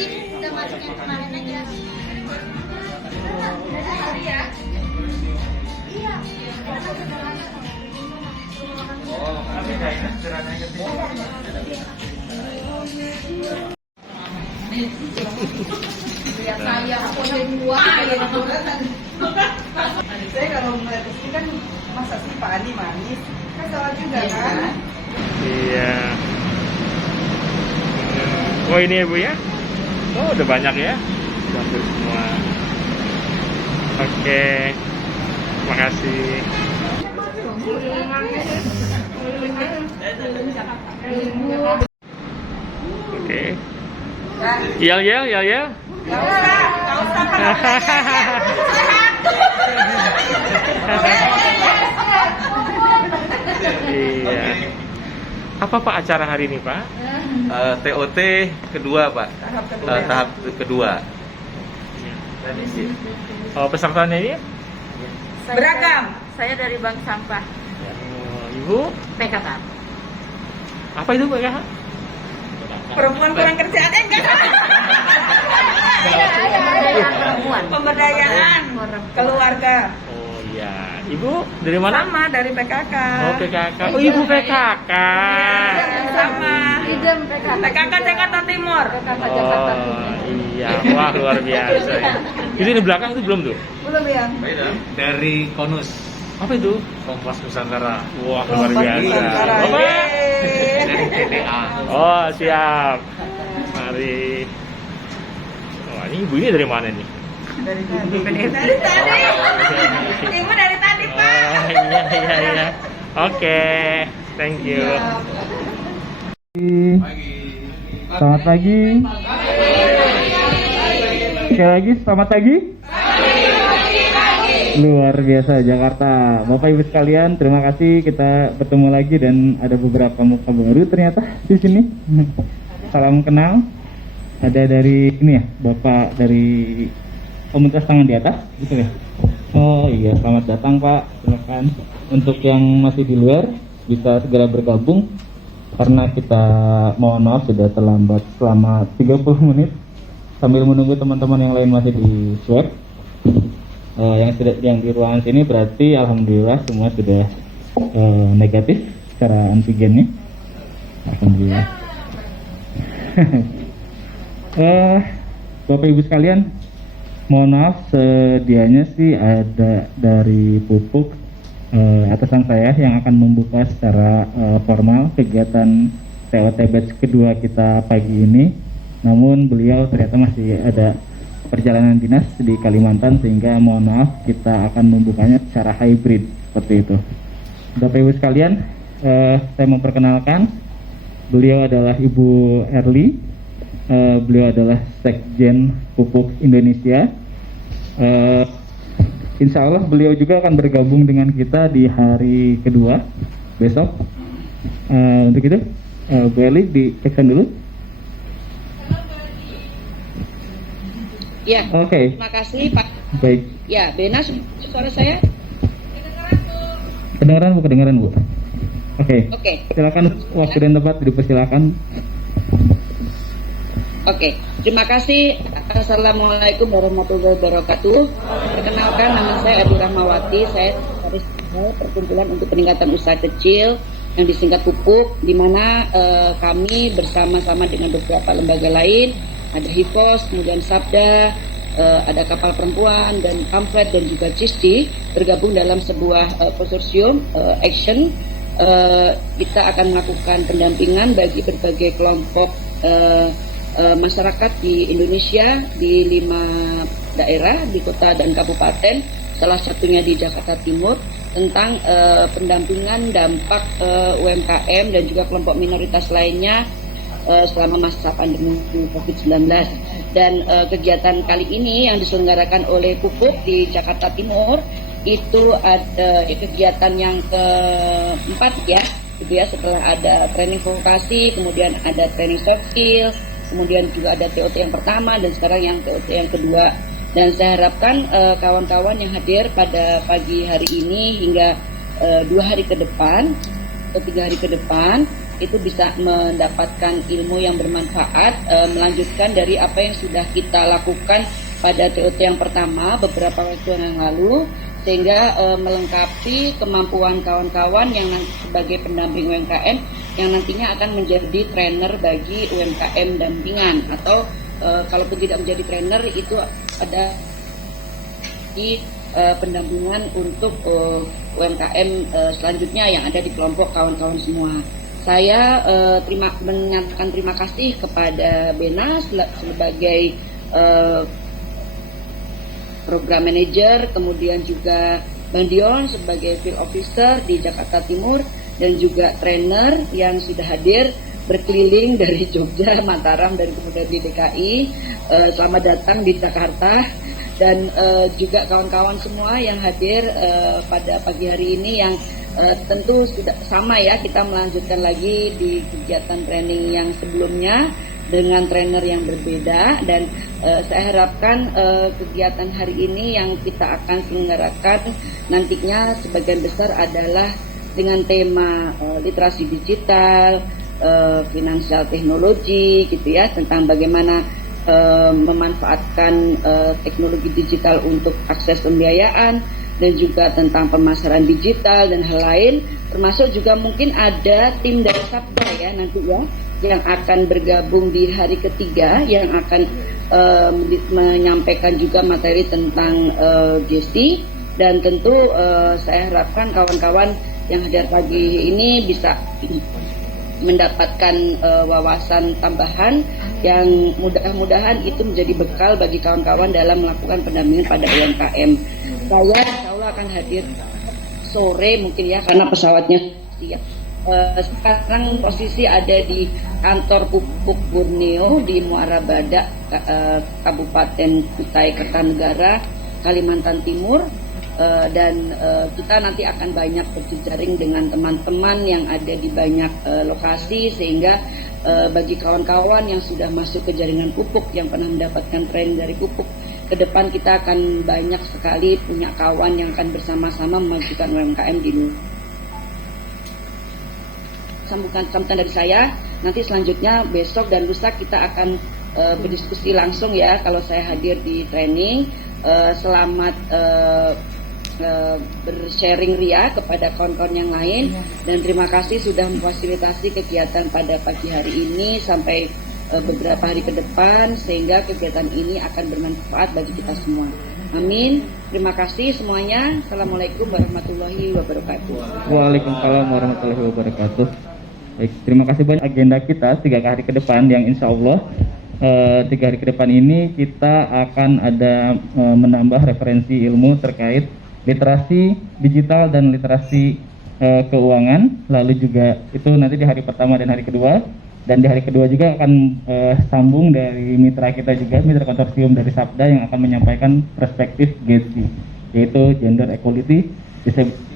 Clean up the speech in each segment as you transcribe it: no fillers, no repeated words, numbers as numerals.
Jadi udah masuk yang kemarin aja. Iya. Oh, tapi nggak enak sederhananya sih. Ya saya aku yang buah ya. Saya kalau melihat ini kan masa sih Pak Andi manis, kan salah juga kan? Iya. Oh ini ya Bu ya? Oh udah banyak ya? Hampir semua. Oke. Makasih. Oke. Yel yel yel yel. Gak usah Iya. Apa Pak acara hari ini Pak? TOT kedua Pak, tahap kedua. Oh pesertanya ini? beragam. Saya dari Bank Sampah Oh, Ibu? PKK. Apa itu PKH? Perempuan kurang kerjaan enggak? Pemberdayaan perempuan. Pemberdayaan keluarga. Oh iya. Ibu dari mana? Sama dari PKK. Oh PKK. Oh Ibu PKK. Sama. Idem PKK. PKK Jakarta Timur. PKK Jakarta Timur. Oh iya. Wah luar biasa ya. Itu di belakang itu belum tuh? Belum ya? Dari Konus, Apa itu? Kompas Nusantara. Wah luar biasa. Nusantara. Bapak? Yeay. Dari TDA. Oh siap. Mari. Wah ini ibu ini dari mana nih? Dari tadi. Ibu dari tadi Pak. Oh iya. Oke. Thank you. Selamat pagi. Sekali lagi selamat pagi. Luar biasa Jakarta. Bapak Ibu sekalian, terima kasih kita bertemu lagi dan ada beberapa muka baru ternyata di sini. Salam kenal. Ada dari ini ya, Bapak dari komunitas tangan di atas, gitu ya. Oh iya, selamat datang Pak. Silakan. Untuk yang masih di luar bisa segera bergabung karena kita mohon maaf sudah terlambat selama 30 menit sambil menunggu teman-teman yang lain masih di swab. Yang di ruangan sini berarti alhamdulillah semua sudah negatif secara antigennya. Alhamdulillah. Bapak Ibu sekalian, mohon maaf sedianya sih ada dari Pupuk atasan saya yang akan membuka secara formal kegiatan TOT batch kedua kita pagi ini. Namun beliau ternyata masih ada perjalanan dinas di Kalimantan sehingga mohon maaf kita akan membukanya secara hybrid seperti itu. Bapak Ibu sekalian, saya memperkenalkan beliau adalah Ibu Erli. Beliau adalah Sekjen Pupuk Indonesia. Insya Allah beliau juga akan bergabung dengan kita di hari kedua besok. Untuk itu, Bu Erli dicekkan dulu. Ya. Oke. Terima kasih Pak. Baik. Ya, Bena suara saya? Kedengaran Bu? Kedengaran Bu. Oke. Oke. Silakan waktu dan tempat dipersilakan. Oke. Terima kasih. Assalamualaikum warahmatullahi wabarakatuh. Perkenalkan nama saya Adi Rahmawati. Saya dari Perkumpulan untuk Peningkatan Usaha Kecil yang disingkat Pupuk, di mana kami bersama-sama dengan beberapa lembaga lain, ada HIPOS, kemudian Sabda, ada Kapal Perempuan dan Pamflet dan juga CISDI bergabung dalam sebuah konsorsium action. Kita akan melakukan pendampingan bagi berbagai kelompok masyarakat di Indonesia di 5 daerah di kota dan kabupaten, salah satunya di Jakarta Timur, tentang pendampingan dampak UMKM dan juga kelompok minoritas lainnya selama masa pandemi COVID-19. Dan kegiatan kali ini yang diselenggarakan oleh Pupuk di Jakarta Timur itu ada kegiatan yang keempat ya, gitu ya. Setelah ada training vokasi, kemudian ada training soft skill, kemudian juga ada TOT yang pertama dan sekarang yang TOT yang kedua. Dan saya harapkan kawan-kawan yang hadir pada pagi hari ini hingga 2 hari ke depan atau 3 hari ke depan itu bisa mendapatkan ilmu yang bermanfaat, melanjutkan dari apa yang sudah kita lakukan pada TOT yang pertama beberapa waktu yang lalu, sehingga melengkapi kemampuan kawan-kawan yang nanti sebagai pendamping UMKM yang nantinya akan menjadi trainer bagi UMKM dampingan, atau kalaupun tidak menjadi trainer itu ada di pendampingan untuk UMKM selanjutnya yang ada di kelompok kawan-kawan semua. Saya menyatakan terima kasih kepada Bena sebagai program manager, kemudian juga Bang Dion sebagai field officer di Jakarta Timur, dan juga trainer yang sudah hadir berkeliling dari Jogja, Mataram, dan kemudian di DKI. Selamat datang di Jakarta, dan juga kawan-kawan semua yang hadir pada pagi hari ini yang tentu sudah sama ya, kita melanjutkan lagi di kegiatan training yang sebelumnya dengan trainer yang berbeda, dan saya harapkan kegiatan hari ini yang kita akan selenggarakan nantinya sebagian besar adalah dengan tema literasi digital, finansial teknologi gitu ya, tentang bagaimana memanfaatkan teknologi digital untuk akses pembiayaan, dan juga tentang pemasaran digital dan hal lain, termasuk juga mungkin ada tim dari Sabda ya nanti ya yang akan bergabung di hari ketiga yang akan menyampaikan juga materi tentang GESI, dan tentu saya harapkan kawan-kawan yang hadir pagi ini bisa mendapatkan wawasan tambahan yang mudah-mudahan itu menjadi bekal bagi kawan-kawan dalam melakukan pendampingan pada UMKM. Saya insya Allah akan hadir sore mungkin ya, karena pesawatnya siap. Sekarang posisi ada di kantor Pupuk Borneo di Muara Badak, Kabupaten Kutai Kertanegara, Kalimantan Timur, dan kita nanti akan banyak berjejaring dengan teman-teman yang ada di banyak lokasi, sehingga bagi kawan-kawan yang sudah masuk ke jaringan Pupuk, yang pernah mendapatkan training dari Pupuk, ke depan kita akan banyak sekali punya kawan yang akan bersama-sama memajukan UMKM di Indonesia. Sambutan dari saya, nanti selanjutnya besok dan lusa kita akan berdiskusi langsung ya kalau saya hadir di training. Selamat bersharing ria kepada kawan-kawan yang lain, dan terima kasih sudah memfasilitasi kegiatan pada pagi hari ini sampai beberapa hari ke depan, sehingga kegiatan ini akan bermanfaat bagi kita semua. Amin. Terima kasih semuanya. Assalamualaikum warahmatullahi wabarakatuh. Waalaikumsalam warahmatullahi wabarakatuh. Baik, terima kasih banyak. Agenda kita 3 hari ke depan yang insya Allah 3 hari ke depan ini kita akan ada menambah referensi ilmu terkait literasi digital dan literasi keuangan. Lalu juga itu nanti di hari pertama dan hari kedua, dan di hari kedua juga akan sambung dari mitra kita juga, mitra konsorsium dari Sabda yang akan menyampaikan perspektif GESI, yaitu gender equality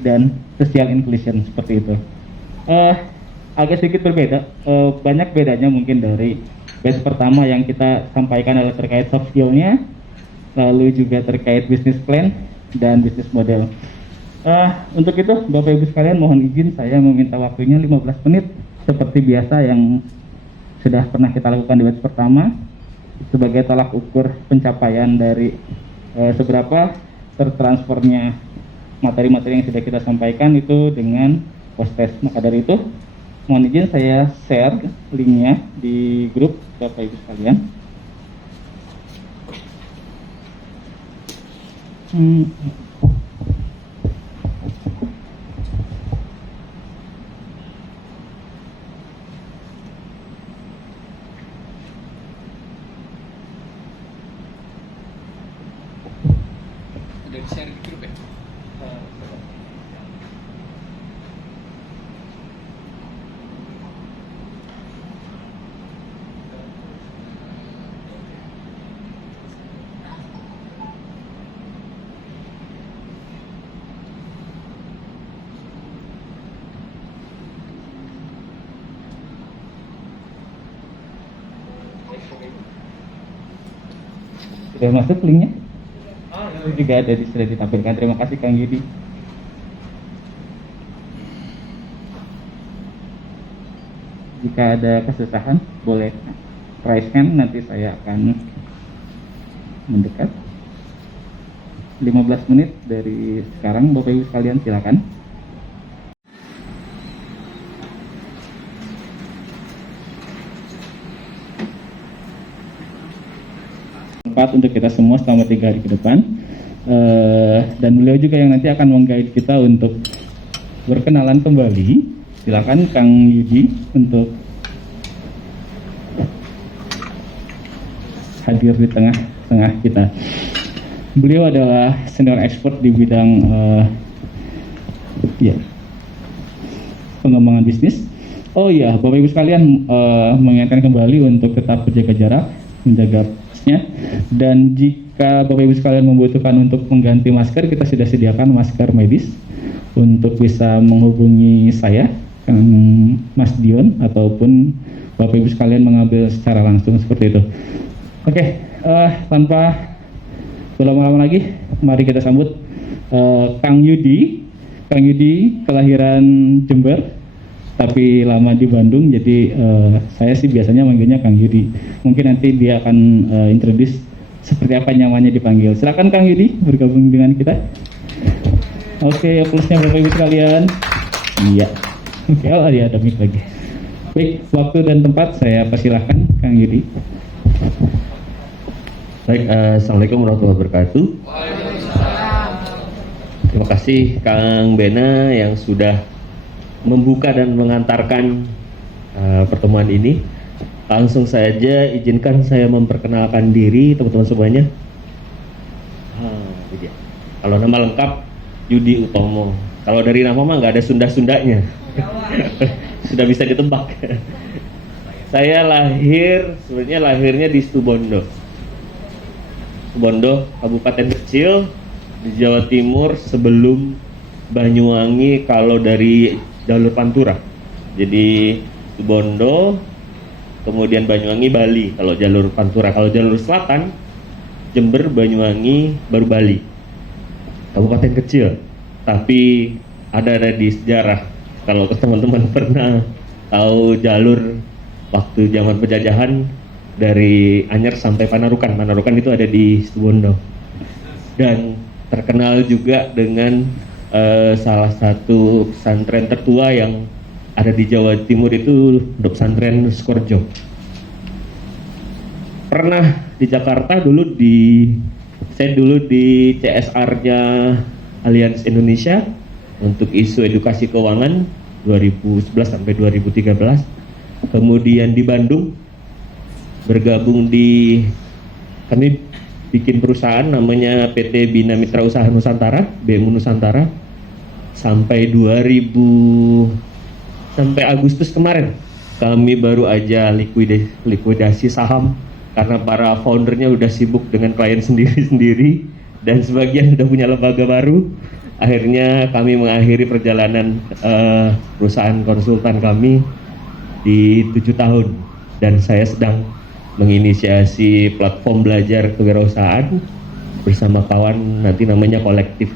dan social inclusion, seperti itu. Agak sedikit berbeda, banyak bedanya mungkin dari batch pertama yang kita sampaikan adalah terkait soft skill-nya, lalu juga terkait business plan dan business model. Untuk itu Bapak Ibu sekalian, mohon izin saya meminta waktunya 15 menit seperti biasa yang sudah pernah kita lakukan di batch pertama, sebagai tolak ukur pencapaian dari seberapa tertransfernya materi-materi yang sudah kita sampaikan itu dengan post-test. Maka dari itu mohon izin saya share linknya di grup Bapak Ibu sekalian. Udah di-share di grup ya? Sudah masuk linknya? Itu juga ada sudah ditampilkan. Terima kasih Kang Yudi. jika ada kesusahan boleh raise hand, nanti saya akan mendekat. 15 menit dari sekarang, Bapak Ibu sekalian, silakan. Tempat untuk kita semua selama 3 hari ke depan. Dan beliau juga yang nanti akan meng-guide kita untuk berkenalan kembali. Silakan Kang Yudi untuk hadir di tengah-tengah kita. Beliau adalah senior expert di bidang pengembangan bisnis. Oh iya, Bapak Ibu sekalian, mengingatkan kembali untuk tetap berjaga jarak, menjaga prosesnya, dan jika Bapak Ibu sekalian membutuhkan untuk mengganti masker, kita sudah sediakan masker medis untuk bisa menghubungi saya, Kang Mas Dion, ataupun Bapak Ibu sekalian mengambil secara langsung seperti itu. Oke, tanpa berlama-lama lagi, mari kita sambut Kang Yudi. Kang Yudi kelahiran Jember, tapi lama di Bandung, jadi saya sih biasanya manggilnya Kang Yudi. Mungkin nanti dia akan introduce seperti apa nyamannya dipanggil. Silakan Kang Yudi bergabung dengan kita. Oke, plusnya Bapak Ibu sekalian. Iya. Oke, oh iya, ada mic lagi. Baik, waktu dan tempat saya persilahkan Kang Yudi. Baik, Assalamualaikum warahmatullahi wabarakatuh. Terima kasih Kang Bena yang sudah membuka dan mengantarkan pertemuan ini. Langsung saja izinkan saya memperkenalkan diri teman-teman semuanya. Ini dia. Kalau nama lengkap Yudi Utomo. Kalau dari nama mah nggak ada Sunda-Sundanya. Sudah bisa ditebak. Saya sebenarnya lahirnya di Situbondo, kabupaten kecil di Jawa Timur sebelum Banyuwangi kalau dari jalur Pantura. Jadi Situbondo, kemudian Banyuwangi, Bali kalau jalur Pantura. Kalau jalur selatan Jember, Banyuwangi, baru Bali. Kabupaten kecil, tapi ada di sejarah. Kalau teman-teman pernah tahu jalur waktu zaman penjajahan dari Anyer sampai Panarukan. Panarukan itu ada di Situbondo. Dan terkenal juga dengan salah satu pesantren tertua yang ada di Jawa Timur itu pesantren Skorjo. Pernah di Jakarta saya dulu di CSR-nya Allianz Indonesia untuk isu edukasi keuangan 2011 sampai 2013. Kemudian di Bandung bergabung kami bikin perusahaan namanya PT Bina Mitra Usaha Nusantara, BMU Nusantara, sampai Agustus kemarin kami baru aja likuidasi saham karena para foundernya udah sibuk dengan klien sendiri-sendiri dan sebagian udah punya lembaga baru. Akhirnya kami mengakhiri perjalanan perusahaan konsultan kami di 7 tahun, dan saya sedang menginisiasi platform belajar kewirausahaan bersama kawan nanti namanya Kolektif.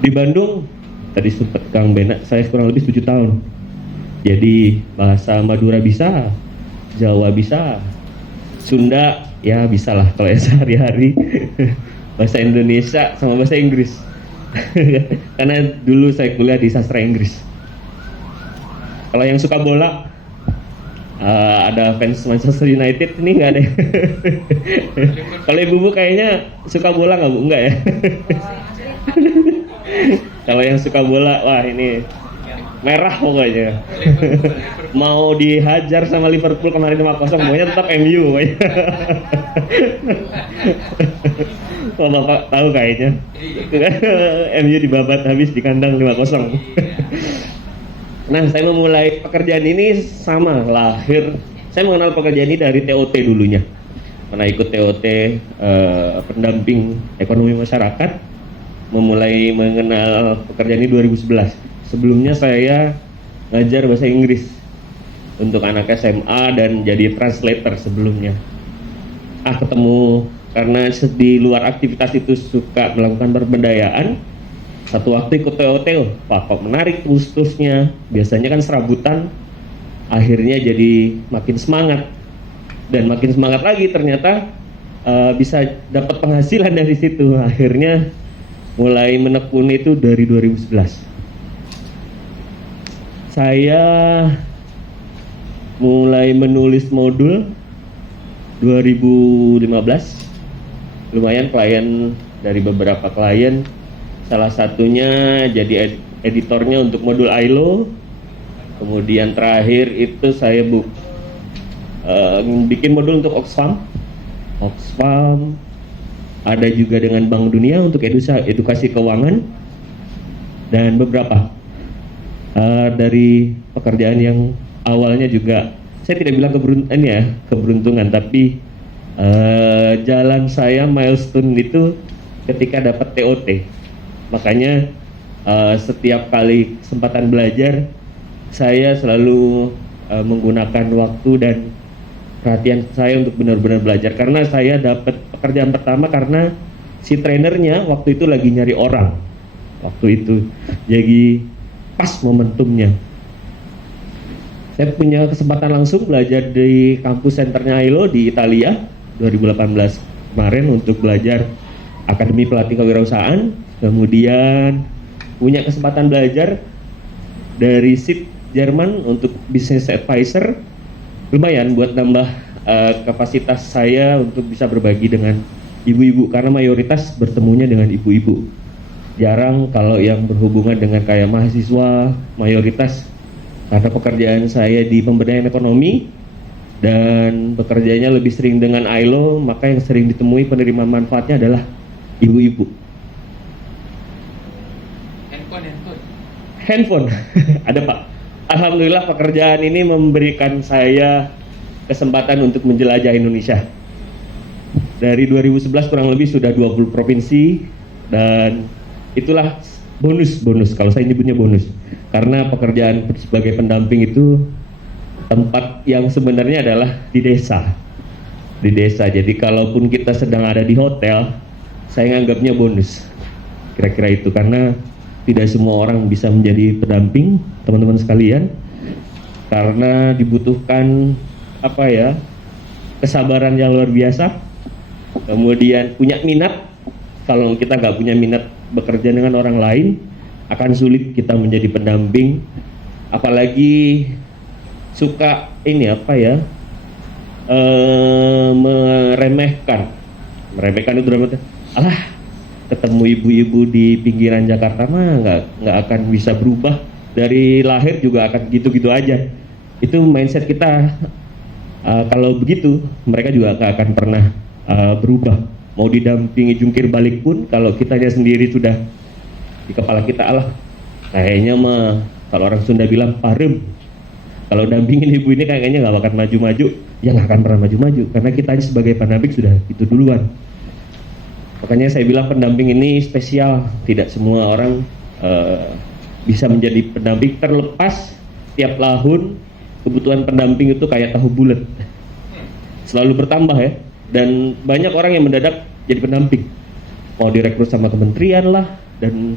Di Bandung tadi sempat Kang Bena, saya kurang lebih 7 tahun. Jadi bahasa Madura bisa, Jawa bisa, Sunda ya bisa lah kalau yang sehari-hari. Bahasa Indonesia sama bahasa Inggris. Karena dulu saya kuliah di sastra Inggris. Kalau yang suka bola, ada fans Manchester United ini nggak ada. Kalau ibu kayaknya suka bola nggak Bu? Enggak ya. Kalau yang suka bola, wah ini merah pokoknya. Mau dihajar sama Liverpool kemarin 5-0, pokoknya tetap MU pokoknya. Oh, Bapak tahu kayaknya. MU dibabat habis di kandang 5-0. Nah, saya memulai pekerjaan ini sama saya mengenal pekerjaan ini dari TOT dulunya. Pernah ikut TOT pendamping ekonomi masyarakat, memulai mengenal pekerjaan ini 2011. Sebelumnya saya ngajar bahasa Inggris untuk anak SMA dan jadi translator sebelumnya. Ketemu karena di luar aktivitas itu suka melakukan pemberdayaan, Satu waktu ikut TOT, Pak kok menarik terusnya, biasanya kan serabutan, akhirnya jadi makin semangat, dan makin semangat lagi ternyata bisa dapat penghasilan dari situ. Akhirnya mulai menekuni itu dari 2011. Saya mulai menulis modul 2015. Lumayan klien, dari beberapa klien, salah satunya jadi editornya untuk modul ILO. Kemudian terakhir itu saya bikin modul untuk Oxfam, ada juga dengan Bank Dunia untuk edukasi keuangan, dan beberapa dari pekerjaan yang awalnya juga saya tidak bilang keberuntungan, tapi jalan saya milestone itu ketika dapat TOT. Makanya setiap kali kesempatan belajar saya selalu menggunakan waktu dan perhatian saya untuk benar-benar belajar, karena saya dapat pekerjaan pertama karena si trainernya waktu itu lagi nyari orang waktu itu, jadi pas momentumnya. Saya punya kesempatan langsung belajar di kampus senternya ILO di Italia 2018 kemarin untuk belajar Akademi Pelatih Kewirausahaan. Kemudian punya kesempatan belajar dari SIP Jerman untuk Business Advisor, lumayan buat nambah kapasitas saya untuk bisa berbagi dengan ibu-ibu, karena mayoritas bertemunya dengan ibu-ibu. Jarang kalau yang berhubungan dengan kayak mahasiswa, mayoritas karena pekerjaan saya di pemberdayaan ekonomi dan bekerjanya lebih sering dengan ILO, maka yang sering ditemui penerima manfaatnya adalah ibu-ibu. Handphone ada Pak. Alhamdulillah pekerjaan ini memberikan saya kesempatan untuk menjelajah Indonesia. Dari 2011 kurang lebih sudah 20 provinsi, dan itulah bonus, kalau saya nyebutnya bonus. Karena pekerjaan sebagai pendamping itu tempat yang sebenarnya adalah di desa. Jadi kalaupun kita sedang ada di hotel, saya nganggapnya bonus. Kira-kira itu, karena tidak semua orang bisa menjadi pendamping, teman-teman sekalian, karena dibutuhkan kesabaran yang luar biasa, kemudian punya minat. Kalau kita nggak punya minat bekerja dengan orang lain, akan sulit kita menjadi pendamping. Apalagi suka meremehkan itu dalam arti, ketemu ibu-ibu di pinggiran Jakarta mah nggak akan bisa berubah, dari lahir juga akan gitu-gitu aja. Itu mindset kita. Kalau begitu mereka juga nggak akan pernah berubah. Mau didampingi jungkir balik pun, kalau kitanya sendiri sudah di kepala kita, kayaknya mah kalau orang Sunda bilang parem, kalau dampingin ibu ini kayaknya nggak akan maju-maju, ya nggak akan pernah maju-maju, karena kita sebagai pendamping sudah itu duluan. Makanya saya bilang pendamping ini spesial, tidak semua orang bisa menjadi pendamping, terlepas tiap tahun kebutuhan pendamping itu kayak tahu bulat, selalu bertambah ya, dan banyak orang yang mendadak jadi pendamping, mau direkrut sama kementerian lah dan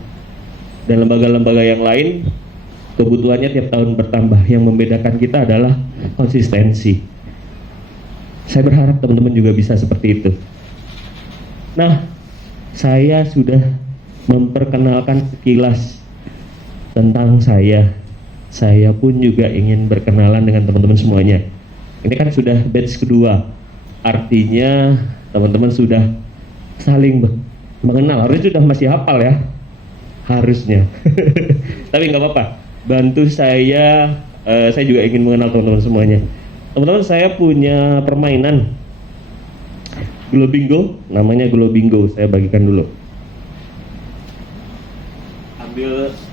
lembaga-lembaga yang lain, kebutuhannya tiap tahun bertambah. Yang membedakan kita adalah konsistensi. Saya berharap teman-teman juga bisa seperti itu. Nah, saya sudah memperkenalkan sekilas tentang saya. Saya pun juga ingin berkenalan dengan teman-teman semuanya. Ini kan sudah batch kedua, artinya teman-teman sudah saling mengenal. Harusnya sudah masih hafal ya, harusnya. Tapi nggak apa-apa, bantu saya juga ingin mengenal teman-teman semuanya. Teman-teman, saya punya permainan Globingo, namanya Globingo. Saya bagikan dulu.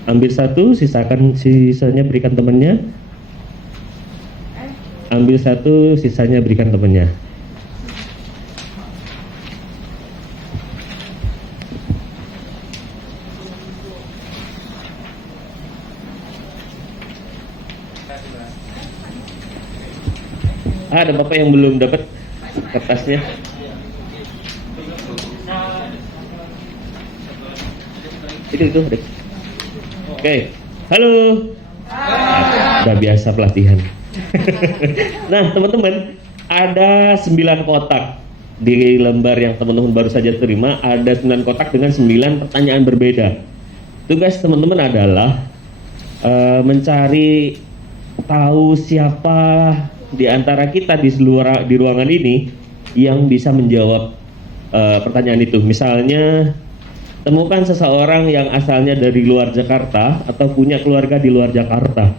Ambil satu, sisanya berikan temannya. Ambil satu, sisanya berikan temannya. Ada bapak yang belum dapat kertasnya. Itu ada. Oke, halo. Udah biasa pelatihan. Nah, teman-teman, ada 9 kotak di lembar yang teman-teman baru saja terima. Ada 9 kotak dengan 9 pertanyaan berbeda. Tugas teman-teman adalah mencari tahu siapa di antara kita di ruangan ini yang bisa menjawab pertanyaan itu. Misalnya, temukan seseorang yang asalnya dari luar Jakarta atau punya keluarga di luar Jakarta.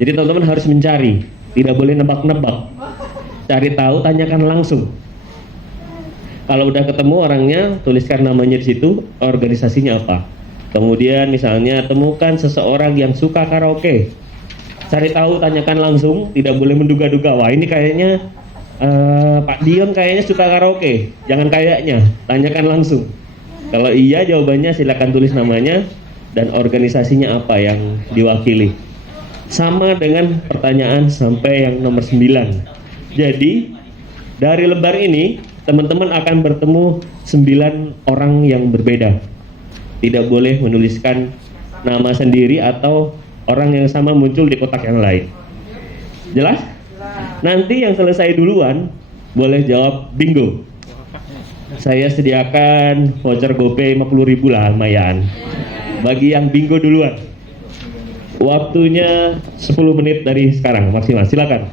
Jadi teman-teman harus mencari, tidak boleh nebak-nebak. Cari tahu, tanyakan langsung. Kalau udah ketemu orangnya, tuliskan namanya di situ, organisasinya apa. Kemudian misalnya temukan seseorang yang suka karaoke. Cari tahu, tanyakan langsung, tidak boleh menduga-duga. Wah, ini kayaknya Pak Dion kayaknya suka karaoke. Jangan kayaknya, tanyakan langsung. Kalau iya jawabannya silakan tulis namanya dan organisasinya apa yang diwakili. Sama dengan pertanyaan sampai yang nomor 9. Jadi dari lembar ini teman-teman akan bertemu 9 orang yang berbeda. Tidak boleh menuliskan nama sendiri atau orang yang sama muncul di kotak yang lain. Jelas? Nanti yang selesai duluan boleh jawab bingo. Saya sediakan voucher GoPay 50.000 lah, lumayan. Bagi yang bingo duluan. Waktunya 10 menit dari sekarang maksimal. Silakan.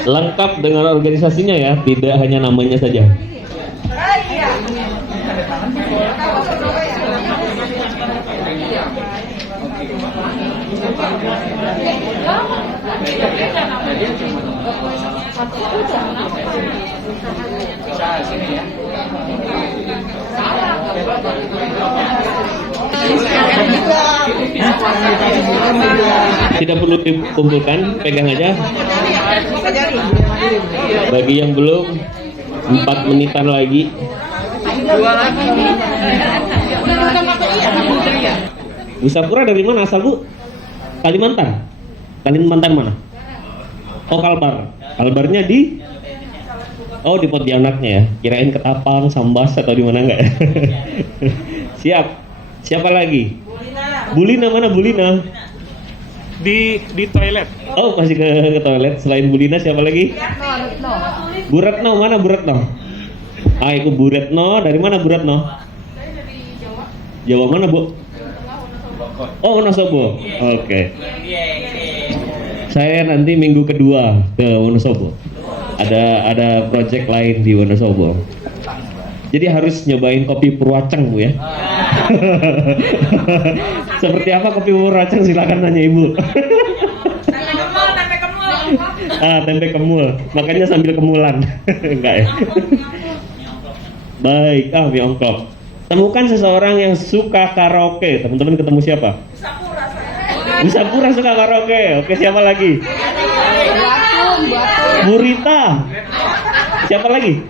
Lengkap dengan organisasinya ya, tidak hanya namanya saja. Tidak perlu dikumpulkan, pegang aja. Bagi yang belum, 4 menitan lagi. Bu Sapura dari mana asal Bu? Kalimantan? Kalimantan mana? Oh, Kalbar. Kalbarnya di? Oh, di Pontianaknya ya. Kirain Ketapang, Sambas atau di mana enggak ya? Siap. Siapa lagi? Bulina mana Bulina? Di toilet. Oh, masih ke toilet. Selain Bulina siapa lagi? Bu Retno mana Bu Retno? Ah, itu Bu Retno. Dari mana Bu Retno? Saya dari Jawa. Jawa mana Bu? Oh, Wonosobo. Oke. Saya nanti minggu kedua ke Wonosobo. Ada project lain di Wonosobo. Jadi harus nyobain kopi Purwaceng Bu ya. Seperti apa kopi Purwaceng, silakan nanya Ibu. Tempe kemul. Makanya sambil kemulan. Enggak ya. Baik, mie ongklok. Temukan seseorang yang suka karaoke. Teman-teman ketemu siapa? Bu Sapura suka karaoke. Oke, siapa lagi? Bu Rita. Siapa lagi?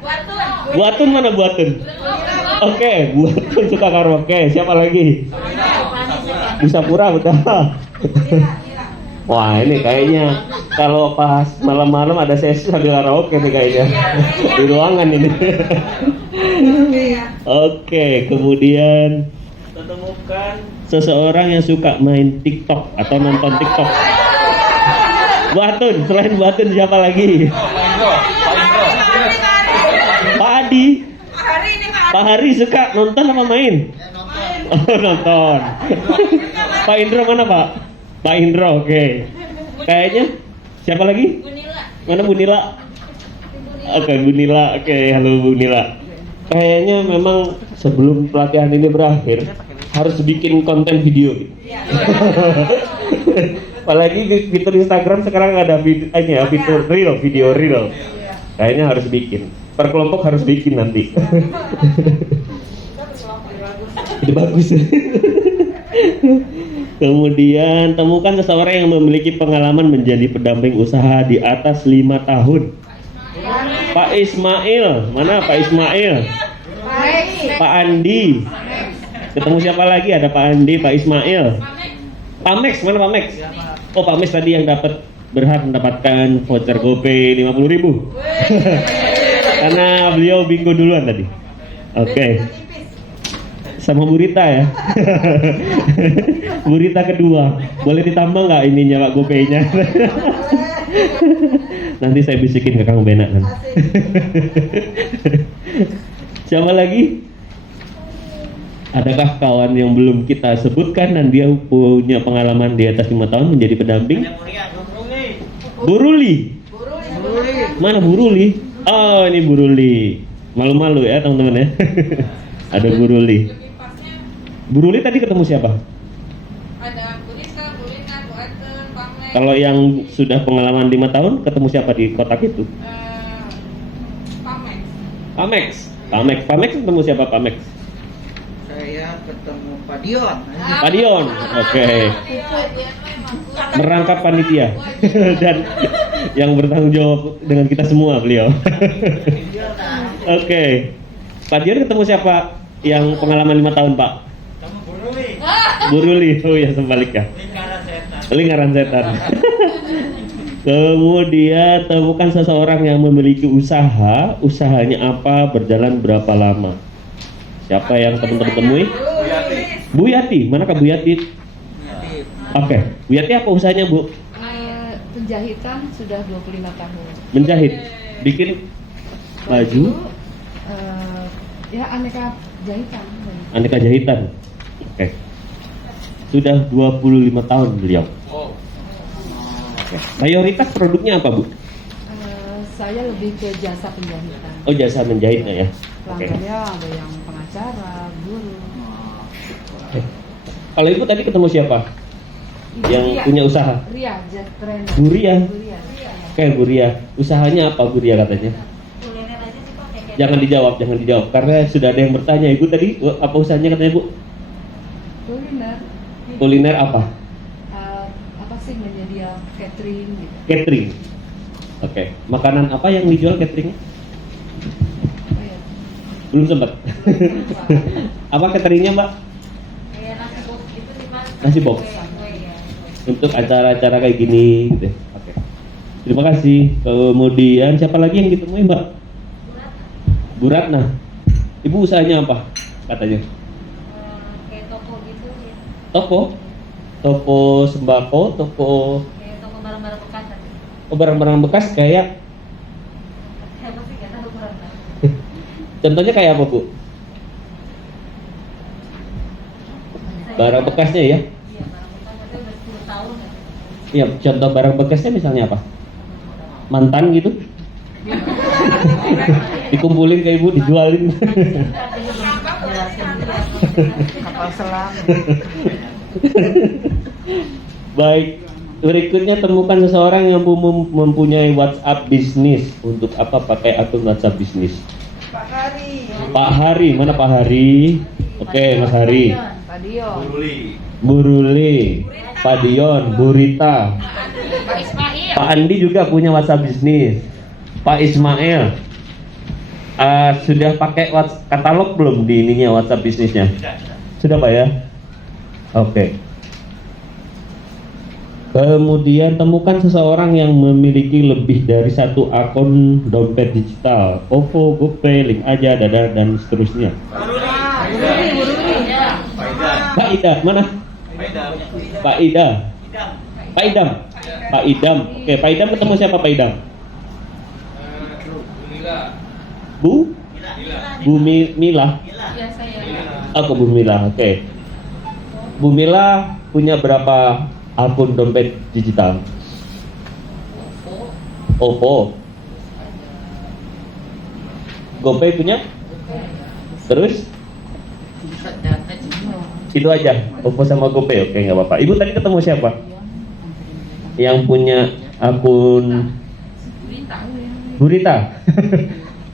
Bu Atun mana Bu Atun? Oke, Bu Atun suka karaoke. Siapa lagi? Bu Sapura betul. Wah, ini kayaknya kalau pas malam-malam ada sesi sambil karaoke nih kayaknya. Di ruangan ini. Oke, kemudian temukan seseorang yang suka main TikTok atau nonton TikTok. Bu Atun, selain Bu Atun siapa lagi? Pak Adi. Pak Hari suka nonton apa main? Oh, nonton. Pak Indro mana Pak? Pak Indro, oke. Kayaknya siapa lagi? Mana Bu Nila? Oke, Bu Nila. Oke, halo Bu Nila. Kayaknya memang sebelum pelatihan ini berakhir harus bikin konten video. Apalagi fitur Instagram sekarang ada fitur video reel. Kayaknya harus bikin. Per kelompok harus bikin nanti. Itu bagus. Kemudian temukan seseorang yang memiliki pengalaman menjadi pendamping usaha di atas 5 tahun. Pak Ismail, mana Pak Ismail? Pak Andi. Ketemu siapa lagi? Ada Pak Andi, Pak Ismail. Pak Max, mana Pak Max? Oh, Pak Max tadi yang berhak mendapatkan voucher GoPay 50.000. Karena beliau bingo duluan tadi. Oke. Sama Burita ya. Burita kedua. Boleh ditambah nggak ininya Pak GoPay-nya? Nanti saya bisikin ke Kang Bena nanti. Siapa lagi? Adakah kawan yang belum kita sebutkan dan dia punya pengalaman di atas 5 tahun menjadi pendamping? Buruli. Mana Buruli? Oh, ini Buruli. Malu-malu ya teman-teman ya. Ada Buruli. Buruli tadi ketemu siapa? Ada Burita, Bulina, Bu Aten, Pamek. Kalau yang sudah pengalaman 5 tahun ketemu siapa di kotak itu? Pamek. Pak Max ketemu siapa Pak Max? Saya ketemu Pak Dion. Pak Dion. Oke. Merangkap panitia dan yang bertanggung jawab dengan kita semua beliau. Oke. Pak Dion ketemu siapa yang pengalaman 5 tahun Pak? Buruli. Oh ya sebaliknya. Lingkaran setan. Kemudian temukan seseorang yang memiliki usaha. Usahanya apa? Berjalan berapa lama? Siapa yang teman-teman temui? Bu Yati. Manakah Bu Yati? Oke. Bu Yati apa usahanya Bu? Penjahitan sudah 25 tahun. Menjahit. Bikin baju. Ya aneka jahitan. Aneka jahitan. Oke. Sudah 25 tahun beliau. Oke. Mayoritas produknya apa Bu? Saya lebih ke jasa penjahitan. Oh, jasa menjahitnya ya. Oke. Pelanggannya ada yang pengacara, guru. Kalau Ibu tadi ketemu siapa? Yang punya usaha? Ria, jet trainer. Bu Ria. Ria. Oke, Bu Ria. Usahanya apa Bu Ria katanya? Jangan dijawab karena sudah ada yang bertanya. Ibu tadi apa usahanya katanya Bu? Kuliner. Kuliner apa? Apa sih menyedia catering gitu. Catering. Oke. Makanan apa yang dijual catering? Oh, ya. Belum sempat. Apa cateringnya Mbak? Kayak nasi box gitu sih Mas. Nasi box. Untuk acara-acara kayak gini gitu. Oke. Terima kasih. Kemudian siapa lagi yang ditemui Mbak? Bu Ratna. Ibu usahanya apa katanya? Kayak toko gitu ya. Toko sembako, toko Kayak toko barang-barang bekas. oh, barang-barang bekas kayak Apa sih enggak tahu kurang tahu. contohnya kayak apa Bu? Barang bekasnya ya? Iya, barang bekas itu udah 10 tahun ya. Iya, contoh barang bekasnya misalnya apa? Mantan gitu? Dikumpulin ke Ibu, dijualin. Kapal selam. Baik, berikutnya temukan seseorang yang mempunyai WhatsApp bisnis. Untuk apa pakai akun WhatsApp bisnis? Pak Hari. Pak Hari, mana Pak Hari? Oke, Mas Hari. Pak Dio. Buruli, Pak Dion, Burita. Pak Ismail. Pak Andi juga punya WhatsApp bisnis. Pak Ismail sudah pakai katalog belum di ininya WhatsApp bisnisnya? Sudah Pak ya? Oke. Kemudian temukan seseorang yang memiliki lebih dari satu akun dompet digital, OVO, GoPay, Link Aja, Dada, dan seterusnya. Pak Ida, mana? Pak Idam. Oke, Pak Idam ketemu siapa Pak Idam? Bu Bumi Mila. Iya saya. Aku Bu Mila, oke. Bu Mila punya berapa akun dompet digital? Oppo. GoPay punya? Terus? Itu aja, Oppo sama GoPay, oke nggak apa-apa. Ibu tadi ketemu siapa? Yang punya akun Bu Rita.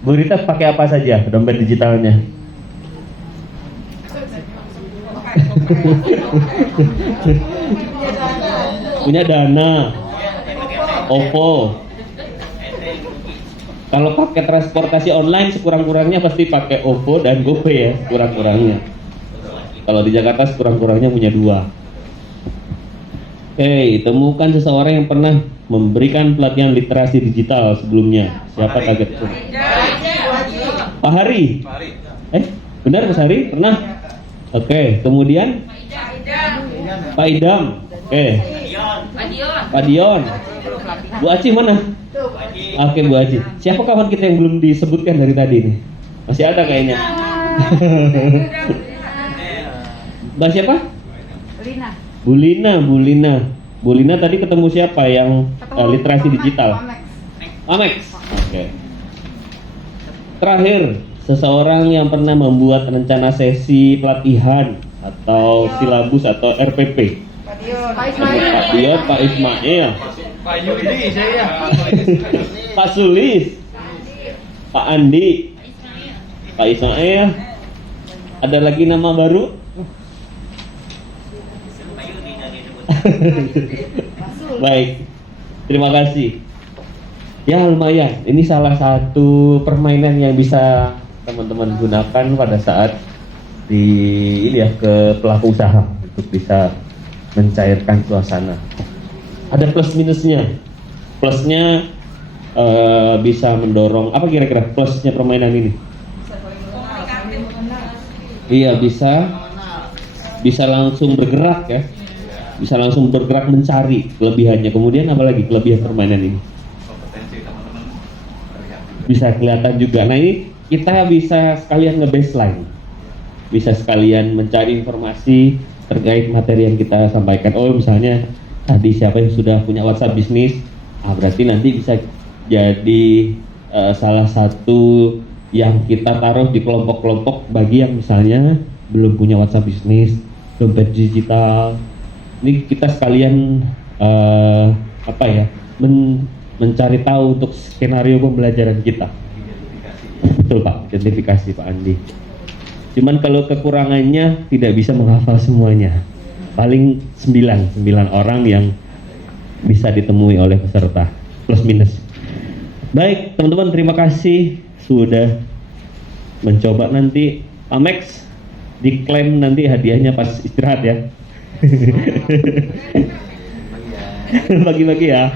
Bu Rita pakai apa saja dompet digitalnya? Punya Dana, Oppo. Kalau pakai transportasi online sekurang-kurangnya pasti pakai Oppo dan GoPay ya, kurang-kurangnya. Kalau di Jakarta sekurang-kurangnya punya 2. Oke, temukan seseorang yang pernah memberikan pelatihan literasi digital sebelumnya. Siapa target itu? Pak Hari. Benar Mas Hari? Pernah? Oke, kemudian Pak Idam. Oke. Pak Dion. Bu Aci mana? Oke, Bu Aci. Siapa kawan kita yang belum disebutkan dari tadi nih? Masih ada kayaknya. Mbak siapa? Bu Lina tadi ketemu siapa yang literasi digital? Amex. Oke. Terakhir, seseorang yang pernah membuat rencana sesi pelatihan atau silabus atau RPP. Pak Dion, Pak Ismail, Pak Yudi saya. Pak Sulis, Pak Andi, Pak Ismail. Ada lagi nama baru? Baik, terima kasih. Ya lumayan, ini salah satu permainan yang bisa teman-teman gunakan pada saat di ini ya ke pelaku usaha untuk bisa mencairkan suasana. Ada plus minusnya. Plusnya bisa mendorong apa kira-kira plusnya permainan ini? Iya bisa langsung bergerak ya. Bisa langsung bergerak mencari kelebihannya. Kemudian apalagi kelebihan permainan ini? Bisa kelihatan juga. Nah ini kita bisa sekalian nge-baseline. Bisa sekalian mencari informasi terkait materi yang kita sampaikan. Oh misalnya tadi siapa yang sudah punya WhatsApp bisnis, berarti nanti bisa jadi salah satu yang kita taruh di kelompok-kelompok bagi yang misalnya belum punya WhatsApp bisnis, dompet digital. Ini kita sekalian mencari tahu untuk skenario pembelajaran kita. Betul Pak, identifikasi Pak Andi. Cuman kalau kekurangannya tidak bisa menghafal semuanya. Paling 9 orang yang bisa ditemui oleh peserta, plus minus. Baik teman-teman, terima kasih sudah mencoba. Nanti Amex diklaim nanti hadiahnya pas istirahat ya. Bagi-bagi ya.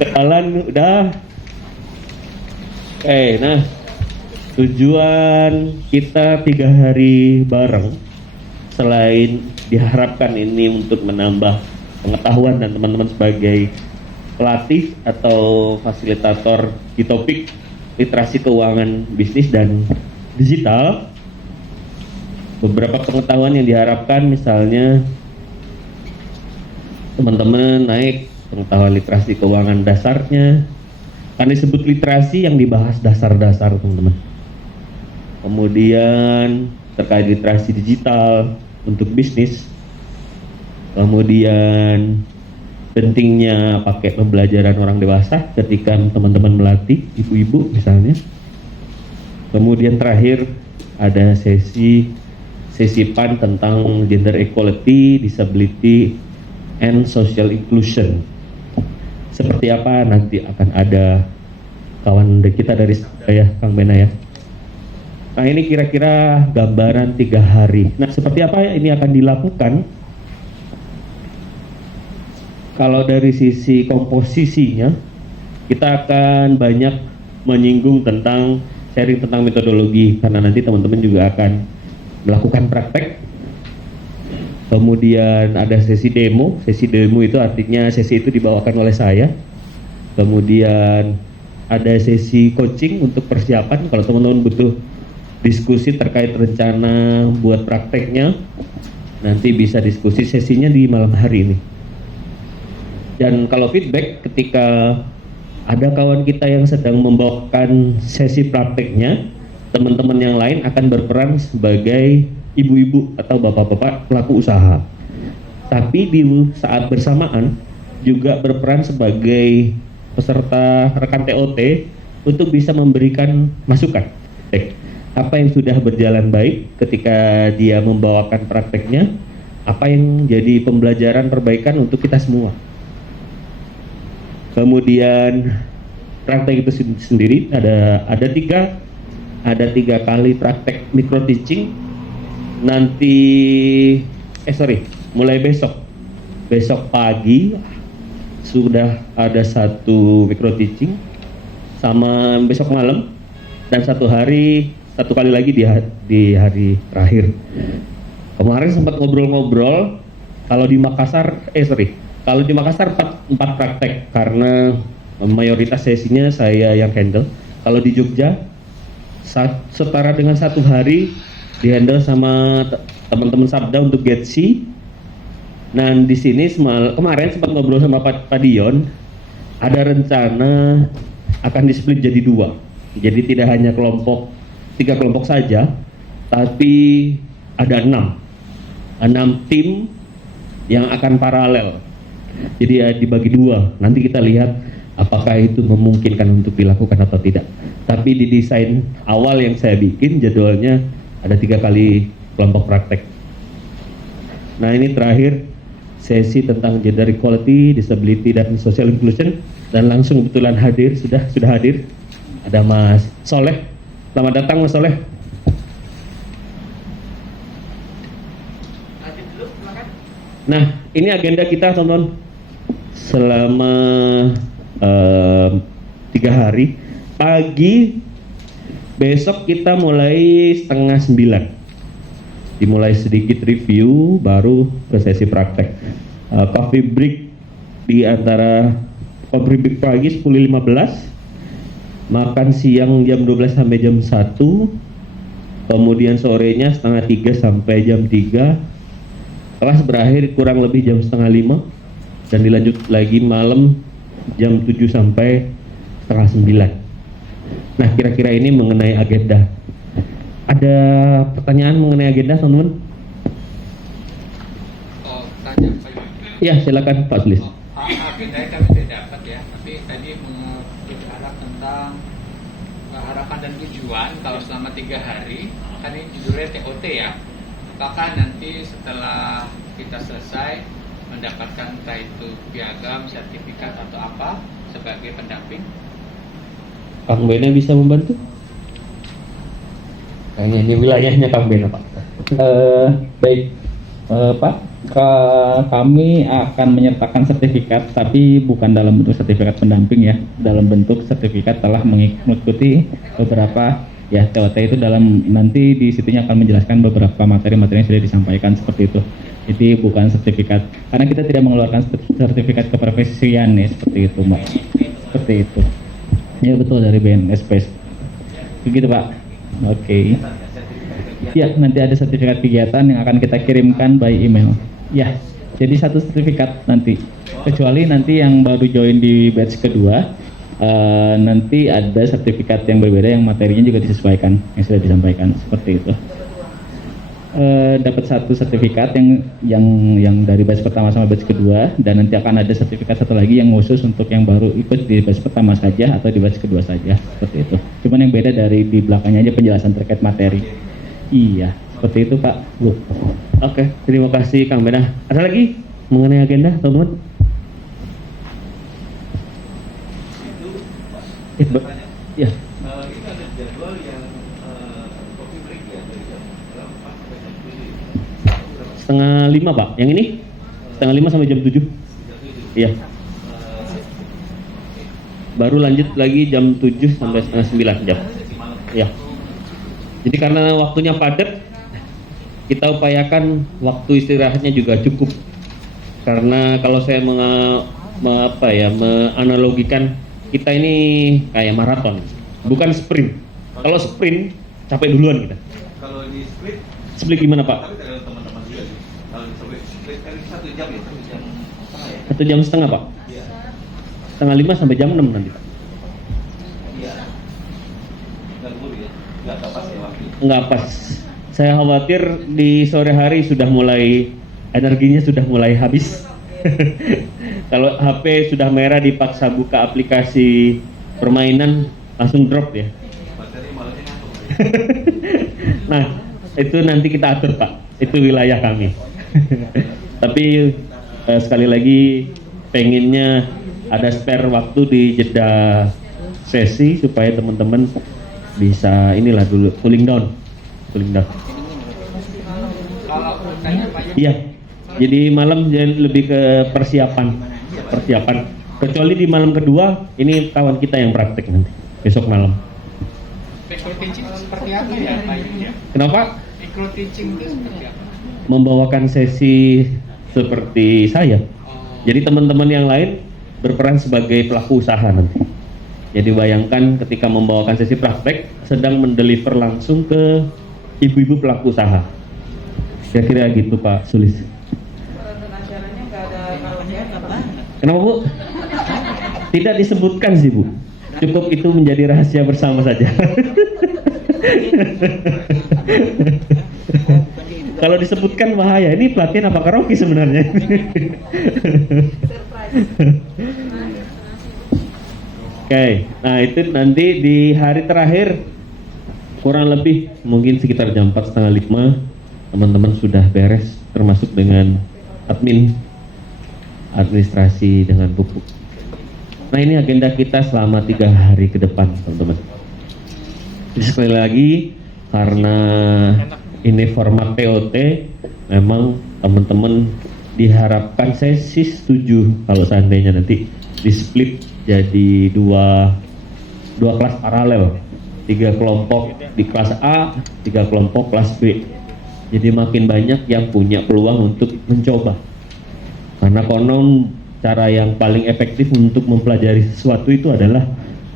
Kenalan udah. Nah tujuan kita 3 hari bareng, selain diharapkan ini untuk menambah pengetahuan dan teman-teman sebagai pelatih atau fasilitator di topik literasi keuangan bisnis dan digital, beberapa pengetahuan yang diharapkan misalnya teman-teman naik pengetahuan literasi keuangan dasarnya, karena disebut literasi yang dibahas dasar-dasar teman-teman. Kemudian terkait literasi digital untuk bisnis, kemudian pentingnya pakai pembelajaran orang dewasa ketika teman-teman melatih ibu-ibu misalnya. Kemudian terakhir ada sesi PAN tentang gender equality, disability, and social inclusion. Seperti apa nanti akan ada kawan kita dari ya Kang Bena ya. Nah ini kira-kira gambaran 3 hari. Nah seperti apa ini akan dilakukan? Kalau dari sisi komposisinya, kita akan banyak menyinggung tentang sharing tentang metodologi, karena nanti teman-teman juga akan melakukan praktek. Kemudian ada sesi demo. Sesi demo itu artinya sesi itu dibawakan oleh saya. Kemudian ada sesi coaching untuk persiapan kalau teman-teman butuh diskusi terkait rencana buat prakteknya. Nanti bisa diskusi, sesinya di malam hari ini. Dan kalau feedback, ketika ada kawan kita yang sedang membawakan sesi prakteknya, teman-teman yang lain akan berperan sebagai ibu-ibu atau bapak-bapak pelaku usaha. Tapi di saat bersamaan juga berperan sebagai peserta rekan TOT untuk bisa memberikan masukan. Apa yang sudah berjalan baik ketika dia membawakan prakteknya, apa yang jadi pembelajaran perbaikan untuk kita semua. Kemudian praktek itu sendiri ada tiga kali praktek micro teaching. Nanti mulai besok pagi sudah ada satu micro teaching, sama besok malam, dan satu kali lagi di hari terakhir. Kemarin sempat ngobrol-ngobrol kalau di Makassar empat praktek karena mayoritas sesinya saya yang handle. Kalau di Jogja setara dengan satu hari di handle sama teman-teman Sabda untuk Getsi. Dan di sini kemarin sempat ngobrol sama Pak Dion, ada rencana akan di-split jadi 2. Jadi tidak hanya 3 kelompok saja, tapi ada 6 tim yang akan paralel. Jadi ya dibagi 2. Nanti kita lihat apakah itu memungkinkan untuk dilakukan atau tidak. Tapi di desain awal yang saya bikin jadwalnya ada 3 kali kelompok praktek. Nah, ini terakhir sesi tentang gender equality, disability dan social inclusion, dan langsung kebetulan sudah hadir ada Mas Soleh. Selamat datang Mas Soleh. Nah, ini agenda kita teman-teman selama 3 hari. Pagi besok kita mulai 8:30. Dimulai sedikit review, baru ke sesi praktek. Coffee break coffee break pagi 10.15, makan siang jam 12 sampai jam 1, kemudian sorenya 2:30 sampai jam 3. Kelas berakhir kurang lebih jam 4:30, dan dilanjut lagi malam jam 7 sampai 8:30. Nah, kira-kira ini mengenai agenda. Ada pertanyaan mengenai agenda, teman-teman? Oh, tanya Pak. Ya, silakan Pak Sulis. Agendanya kami tidak dapat ya, tapi tadi berbicara tentang harapan dan tujuan. Kalau selama 3 hari, kan ini judulnya TOT ya. Apakah nanti setelah kita selesai mendapatkan entah itu piagam, sertifikat atau apa sebagai pendamping? Kang Bena bisa membantu? Kayaknya ini wilayahnya Kang Bena, Pak. Baik, Pak. Kami akan menyertakan sertifikat, tapi bukan dalam bentuk sertifikat pendamping ya, dalam bentuk sertifikat telah mengikuti beberapa ya TOT itu. Nanti di situnya akan menjelaskan beberapa materi-materi yang sudah disampaikan seperti itu. Jadi bukan sertifikat, karena kita tidak mengeluarkan sertifikat keprofesian ya, seperti itu Mbak. Seperti itu. Ya betul, dari BNSP. Begitu Pak. Oke. Ya, nanti ada sertifikat kegiatan yang akan kita kirimkan by email. Ya, jadi satu sertifikat nanti. Kecuali nanti yang baru join di batch kedua, nanti ada sertifikat yang berbeda yang materinya juga disesuaikan, yang sudah disampaikan seperti itu. Dapat satu sertifikat yang dari batch pertama sama batch kedua, dan nanti akan ada sertifikat satu lagi yang khusus untuk yang baru ikut di batch pertama saja atau di batch kedua saja, seperti itu. Cuman yang beda dari di belakangnya aja penjelasan terkait materi. Iya, seperti itu Pak Bu. Oke, terima kasih Kang Bena. Ada lagi mengenai agenda, teman-teman? Ya. Itu ada jadwal yang coffee break ya dari jam berapa sampai jam 7? 4:30 Pak. Yang ini 4:30 sampai jam 7. Iya. Baru lanjut lagi jam 7 sampai 8:30 jam. Iya. Jadi karena waktunya padat, kita upayakan waktu istirahatnya juga cukup. Karena kalau saya menganalogikan kita ini kayak maraton, bukan sprint. Kalau sprint capek duluan kita. Kalau di Split gimana Pak? tapi tergantung teman-teman juga sih. Kalau di split kan 1 jam ya, 1 jam setengah ya. 1 jam setengah Pak? Iya. Setengah 5 sampai jam 6 nanti Pak? Iya. Nggak buru ya, nggak pas ya waktu. Nggak pas. Saya khawatir di sore hari sudah mulai, energinya sudah mulai habis. Kalau HP sudah merah dipaksa buka aplikasi permainan langsung drop ya. Materi malamnya ngantuk. Nah, itu nanti kita atur Pak. Itu wilayah kami. Tapi sekali lagi pengennya ada spare waktu di jeda sesi supaya teman-teman bisa inilah dulu cooling down. Kalau tanya Pak Iya. Jadi malam lebih ke persiapan. Kecuali di malam kedua ini kawan kita yang praktek nanti besok malam. micro teaching seperti apa ya Pak Yudi? Kenapa? Micro teaching itu seperti apa? Membawakan sesi seperti saya. Jadi teman-teman yang lain berperan sebagai pelaku usaha nanti. Jadi bayangkan ketika membawakan sesi praktek sedang mendeliver langsung ke ibu-ibu pelaku usaha. Kira-kira gitu Pak Sulis. Peralatan acaranya nggak ada karaokean apa? Kenapa Bu? Tidak disebutkan sih Bu. Cukup itu menjadi rahasia bersama saja. Kalau disebutkan bahaya. Ini pelatihan apa karaoke sebenarnya? Oke, nah itu nanti di hari terakhir kurang lebih mungkin sekitar jam 4:30 teman-teman sudah beres termasuk dengan administrasi dengan pupuk. Nah ini agenda kita selama 3 hari ke depan teman-teman. Jadi sekali lagi karena ini format TOT memang teman-teman diharapkan saya sih setuju kalau seandainya nanti di split jadi dua kelas paralel, 3 kelompok di kelas A, 3 kelompok kelas B. Jadi makin banyak yang punya peluang untuk mencoba. Karena konon cara yang paling efektif untuk mempelajari sesuatu itu adalah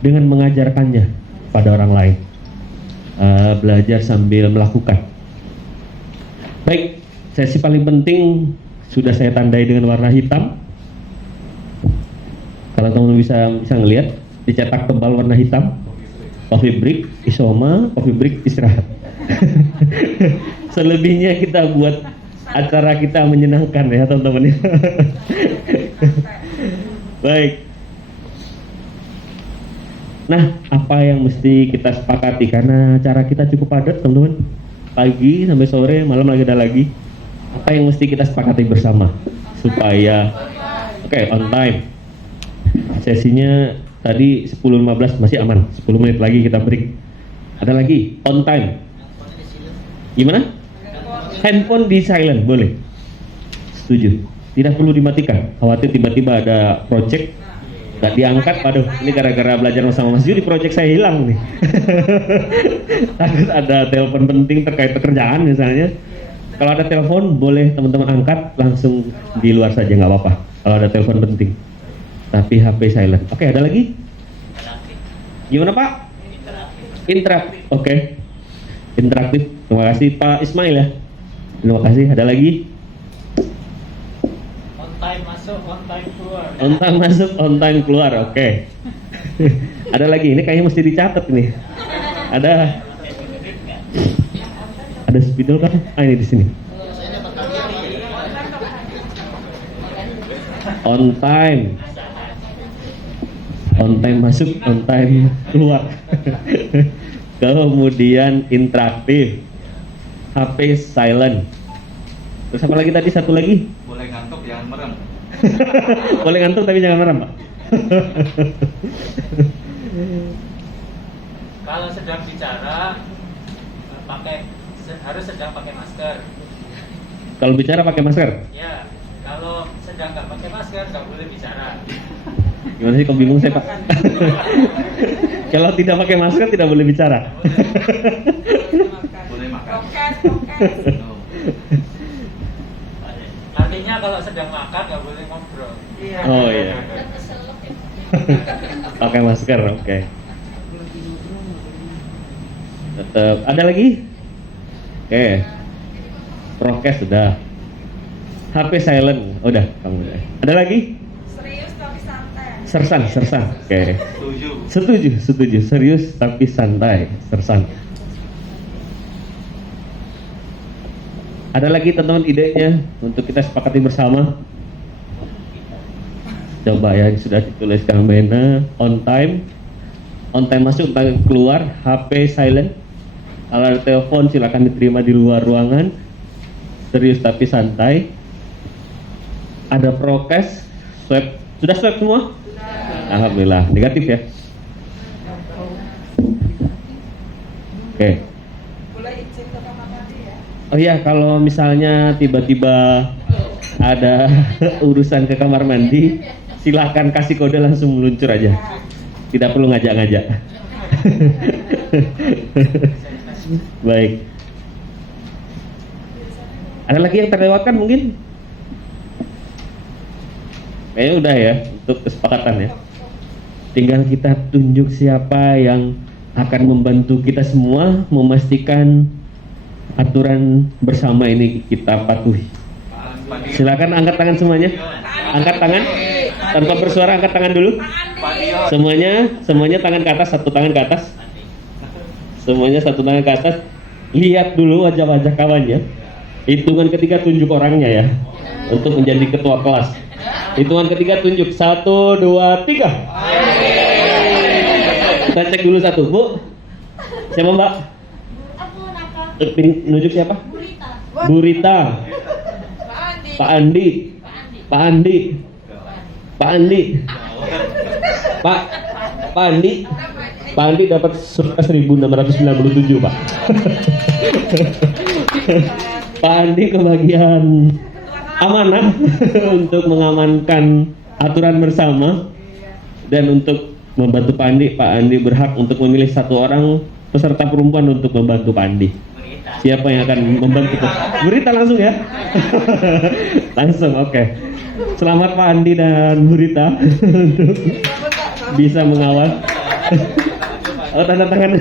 dengan mengajarkannya pada orang lain. Belajar sambil melakukan. Baik, sesi paling penting sudah saya tandai dengan warna hitam. Kalau teman-teman bisa ngelihat, dicetak tebal warna hitam. Coffee break, isoma, coffee break, istirahat. Selebihnya kita buat acara kita menyenangkan ya teman-teman. Baik. Nah, apa yang mesti kita sepakati karena acara kita cukup padat teman-teman. Pagi sampai sore, malam lagi ada lagi. Apa yang mesti kita sepakati bersama supaya on time. Sesinya tadi 10.15 masih aman. 10 menit lagi kita break. Ada lagi on time. Gimana? Handphone di silent boleh. Setuju. Tidak perlu dimatikan. Khawatir tiba-tiba ada project nggak diangkat. Waduh, ini gara-gara belajar sama Mas Yudi project saya hilang nih. Takut ada telepon penting terkait pekerjaan misalnya. Kalau ada telepon boleh teman-teman angkat langsung di luar saja nggak apa-apa. Kalau ada telepon penting. Tapi HP silent. Oke, ada lagi? Gimana Pak? Interaktif. Oke. Interaktif. Terima kasih Pak Ismail ya. Terima kasih. Ada lagi? On time masuk, on time keluar. On time masuk, on time keluar. Oke. Ada lagi. Ini kayaknya mesti dicatat nih. Ada spidol kan? Ini di sini. On time. On time masuk, on time keluar. Kemudian interaktif. HP silent. Terus apa lagi tadi? Satu lagi? Boleh ngantuk jangan merem. Boleh ngantuk tapi jangan merem, Pak. Kalau sedang bicara harus sedang pakai masker. Kalau bicara pakai masker? Ya, kalau sedang nggak pakai masker nggak boleh bicara. Gimana sih, kok bingung saya Pak? Kalau tidak pakai masker tidak boleh bicara. Boleh makan. Prokes. Nantinya kalau sedang makan nggak boleh ngobrol. Iya. Oh iya. Pakai masker, oke. Tetap ada lagi? Oke. Prokes sudah. HP silent, udah kamu udah. Ada lagi? Serius tapi santai. Sersan. Oke. Setuju. Setuju. Serius tapi santai. Sersan. Ada lagi teman-teman idenya untuk kita sepakati bersama? Coba ya, sudah dituliskan Mena. On time masuk, on time keluar. HP silent. Kalau ada telepon silakan diterima di luar ruangan. Serius tapi santai. Ada prokes. Swab. Sudah swab semua? Alhamdulillah. Negatif ya. Oke. Boleh izin ke kamar mandi ya? Oh iya, kalau misalnya tiba-tiba ada urusan ke kamar mandi, silakan kasih kode langsung meluncur aja. Tidak perlu ngajak-ngajak. Baik. Ada lagi yang terlewatkan mungkin? Kayaknya udah ya untuk kesepakatan ya. Tinggal kita tunjuk siapa yang akan membantu kita semua memastikan aturan bersama ini kita patuhi. Silakan angkat tangan semuanya. Angkat tangan. Tanpa bersuara angkat tangan dulu. Semuanya tangan ke atas, satu tangan ke atas. Semuanya satu tangan ke atas. Lihat dulu wajah-wajah kawannya. Hitungan ketiga tunjuk orangnya ya. Untuk menjadi ketua kelas. Hitungan ketiga tunjuk. 1, 2, 3. Kita cek dulu satu. Bu. Siapa Mbak? Aku Naka. Nunjuk siapa? Burita. Bu Rita. Pak Andi. Pak Andi. Pak Andi. Pak Andi. Pak Andi dapat surga 1697 Pak. Pak Andi kebagian amanah untuk mengamankan aturan bersama dan untuk membantu Pak Andi berhak untuk memilih satu orang peserta perempuan untuk membantu Pak Andi. Siapa yang akan membantu? Burita langsung ya. Langsung, oke. Selamat Pak Andi dan Burita untuk bisa mengawal. Oh, tanda tangan.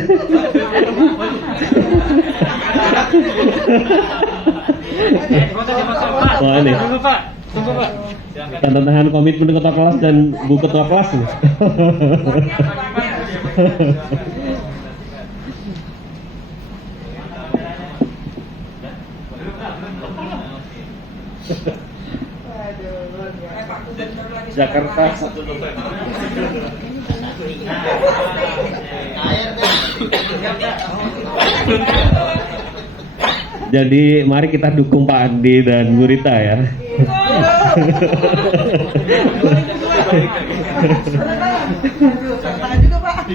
Oh, ini. Tunggu Pak. Tanda tangan komitmen ketua kelas dan bu ketua kelas. Jakarta 1 November. Jadi mari kita dukung Pak Andi dan Bu Rita ya.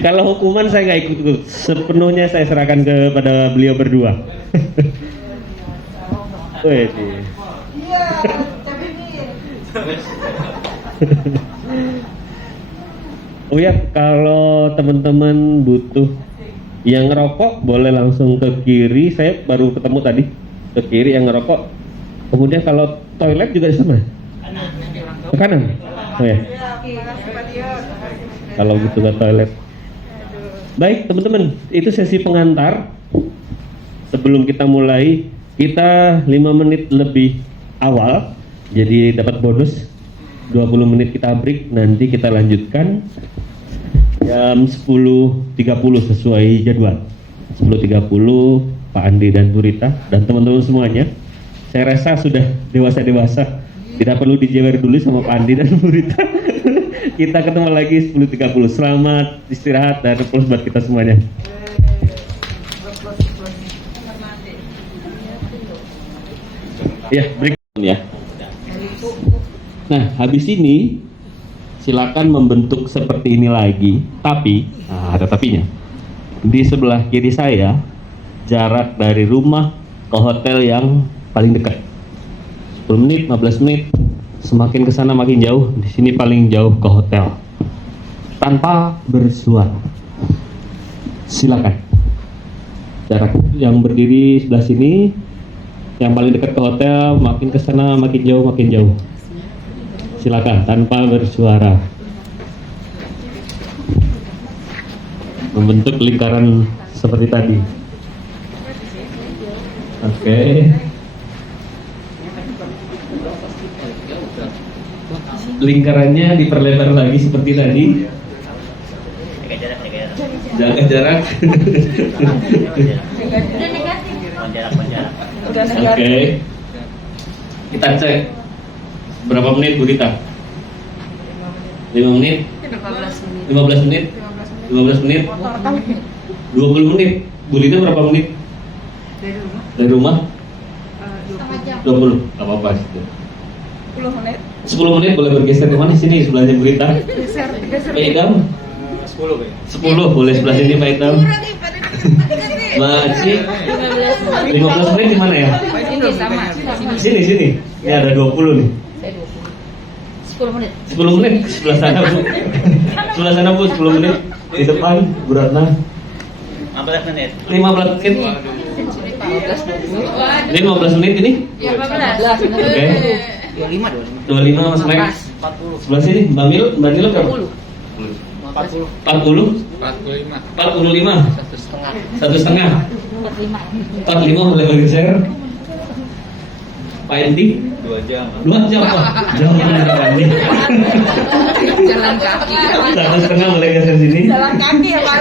Kalau hukuman saya nggak ikut, sepenuhnya saya serahkan kepada beliau berdua. Wih, Iya, tapi ini. Oh ya, kalau teman-teman butuh yang ngerokok boleh langsung ke kiri. Saya baru ketemu tadi ke kiri yang ngerokok. Kemudian kalau toilet juga di sana. Ke kanan. Oh ya. Kalau gitu ke toilet. Baik teman-teman, itu sesi pengantar. Sebelum kita mulai, kita 5 menit lebih awal, jadi dapat bonus 20 menit kita break. Nanti kita lanjutkan jam 10.30 sesuai jadwal. 10.30 Pak Andi dan Bu Rita dan teman-teman semuanya. Saya rasa sudah dewasa-dewasa, tidak perlu dijewer dulu sama Pak Andi dan Bu Rita. Kita ketemu lagi 10.30. Selamat istirahat dan plus buat kita semuanya. Ya, break ya. Nah, habis ini silakan membentuk seperti ini lagi, tapi ada tapinya. Di sebelah kiri saya jarak dari rumah ke hotel yang paling dekat 10 menit, 15 menit, semakin ke sana makin jauh. Di sini paling jauh ke hotel. Tanpa bersuara. Silakan. Jarak yang berdiri sebelah sini, Yang paling dekat ke hotel, makin ke sana makin jauh makin jauh. Silakan tanpa bersuara. Membentuk lingkaran seperti tadi. Oke. Lingkarannya diperlebar lagi seperti tadi. Jaga jarak. Oke. Kita cek berapa menit Bu Rita? 5 menit? 15 menit? 15 menit? 20 menit? Bu Rita berapa menit? Dari rumah? 20. Gak apa-apa. 10 menit. 10 menit boleh bergeser ke mana? Sini sebelahnya Bu Rita. Pak Idam? 10 boleh sebelah sini Pak Idam. Mbak Aci? 15 menit di mana ya? Sini. Ini ada 20 nih. 10 menit. 10 menit sebelah sana Bu. Sebelah sana Bu 10 menit. Di depan Bu Ratna 15 menit. 15 menit. 15 menit ini? Ya, 15. Oke. 25 Mas Max. 40. Sebelah sini Mbak Nilo berapa? 40. 40? 45. 45? 1,5? 45 boleh bergeser. Pak Enti? 2 jam. 2 jam Pak. Jauh beneran nih. Jalan kaki. 1,5 boleh geser sini. Jalan kaki ya Pak.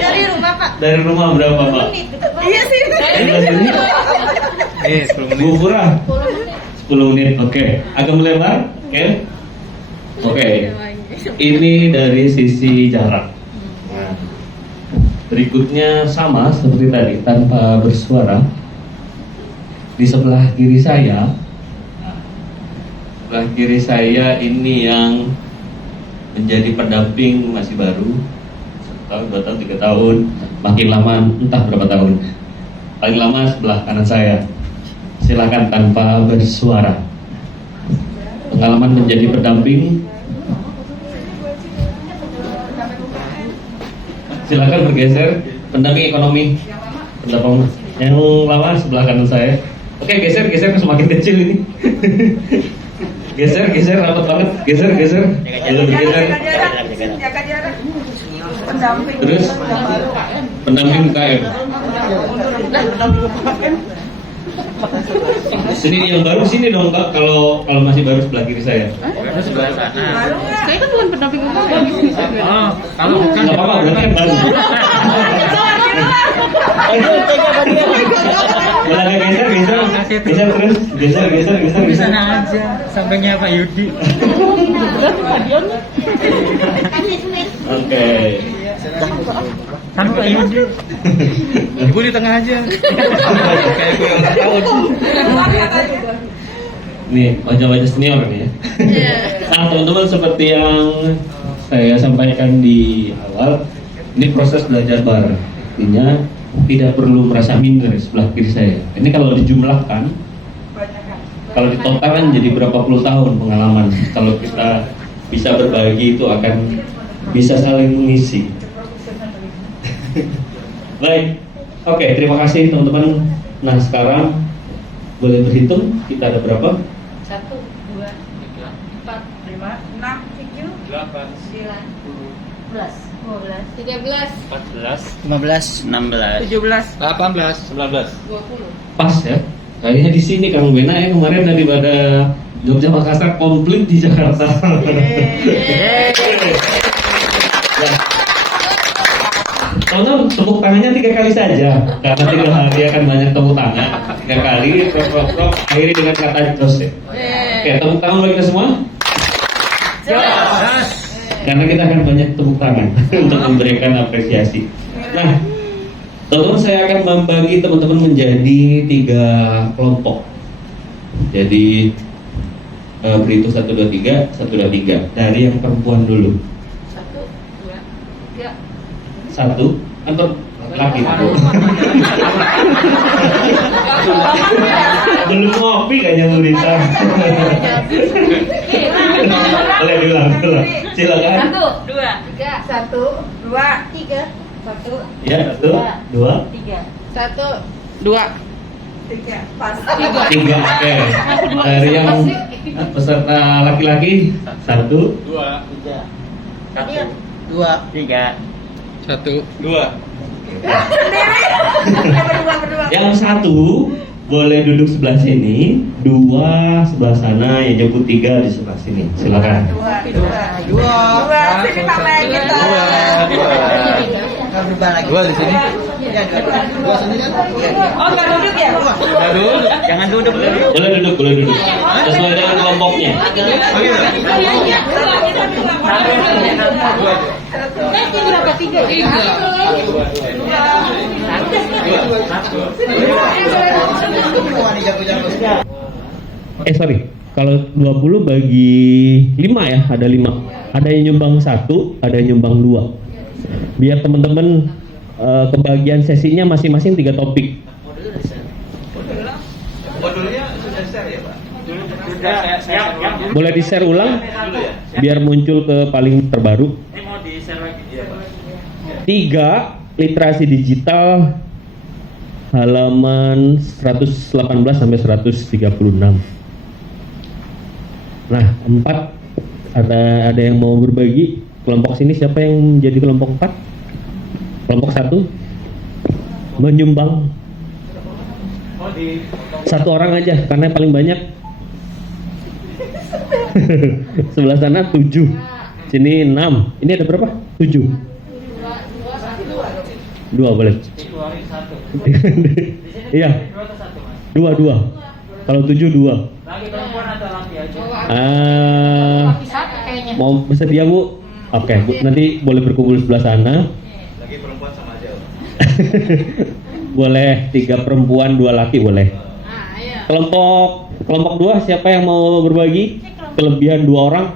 Dari rumah Pak. Dari rumah berapa Pak? Iya sih. Sebelah sini? 10 Bu Pura? 10 menit, oke. Agak melebar, oke? Oke. Ini dari sisi jarak. Nah, berikutnya sama seperti tadi, tanpa bersuara. Di sebelah kiri saya, ini yang menjadi pendamping masih baru, 1 tahun, 2 tahun, 3 tahun, makin lama entah berapa tahun. Paling lama sebelah kanan saya. Silakan tanpa bersuara. Pengalaman menjadi pendamping. Silakan bergeser. Pendamping ekonomi. Pendamping yang lama sebelah kanan saya. Oke, geser semakin kecil ini. geser rapat banget. Geser. Belum bergeser. Jaga jarak. Pendamping. Terus pendamping KM. Sini yang baru sini dong Kak, kalau masih baru sebelah kiri saya. Sebelah sana. Saya kan bukan pendamping umum. Oh, kalau bukan Nggak apa-apa, berarti yang baru. Boleh geser terus, geser. Di sana aja, sampingnya Pak Yudi. Oke. Kan Pak Yudi. Ibu di tengah aja. Kayak gue yang tahun. Nih, wajah-wajah senior nih ya. Nah, teman-teman seperti yang saya sampaikan di awal, ini proses belajar bareng. Artinya tidak perlu merasa minder sebelah kiri saya. Ini kalau dijumlahkan, kalau ditotalkan jadi berapa puluh tahun pengalaman. Kalau kita bisa berbagi itu akan bisa saling mengisi. Baik, oke, terima kasih teman-teman. Nah sekarang boleh berhitung kita ada berapa? 1, 2, 4, 5, 6, 7, 8, 9, 10, 11, 13, 15, 16, 17. 18, 19. 20. Pas ya. Kayaknya di sini Kang Bena ya kemarin daripada Jogja Makassar komplit di Jakarta. Tonton tepuk tangannya 3 kali saja karena 3 hari akan banyak tepuk tangan 3 kali. Prok akhiri dengan kata jos ya. Oke, tepuk tangan bagi kita semua. Karena kita akan banyak tepuk tangan untuk memberikan apresiasi. Nah, teman-teman saya akan membagi teman-teman menjadi 3 kelompok. Jadi berhitung 1, 2, 3, 1, 2, 3. Dari yang perempuan dulu. 1, 2, 3. 1 atau laki belum ngopi kayaknya Bu Rita. Boleh diulang. Silakan. 1, 2, 3. 1, 2, 3. 1, Ya, 1, 2, 3. 1, 2. Tiga, pas. 3, oke. Dari yang peserta laki-laki 1, 2, 2, 3. 1, 2. Berdua. yang 1 boleh duduk sebelah sini, 2 sebelah sana, yang jemput 3 di sebelah sini. Silakan. Dua. Sini Pak Mek, kita. Dua di sini. Oh, nggak duduk ya? Jangan duduk. Boleh duduk. Sesuai dengan kelompoknya. Sorry, kalau 20 bagi 5 ya, ada 5. Ada yang nyumbang 1, ada yang nyumbang 2. Biar teman-teman kebagian sesinya masing-masing 3 topik. Modulnya sudah share ya, Pak? Sudah. Boleh di-share ulang biar muncul ke paling terbaru. Ini mau di-share lagi. Iya, Pak. 3, literasi digital halaman 118 sampai 136. Nah, 4 ada yang mau berbagi. Kelompok sini siapa yang jadi kelompok 4? Kelompok 1 menyumbang Oh, di 1 orang aja karena yang paling banyak. Sebelah sana 7, sini 6. Ini ada berapa? 7. 2 boleh. dikeluarin 1. Iya, 2 atau 1, Mas? 2. Kalau 7 2. Lagi perempuan atau laki aja? Mau bersedia Bu? Oke, Bu, nanti boleh berkumpul sebelah sana. Lagi perempuan sama aja. Boleh 3 perempuan 2 laki boleh. Kelompok 2 siapa yang mau berbagi? Kelebihan 2 orang.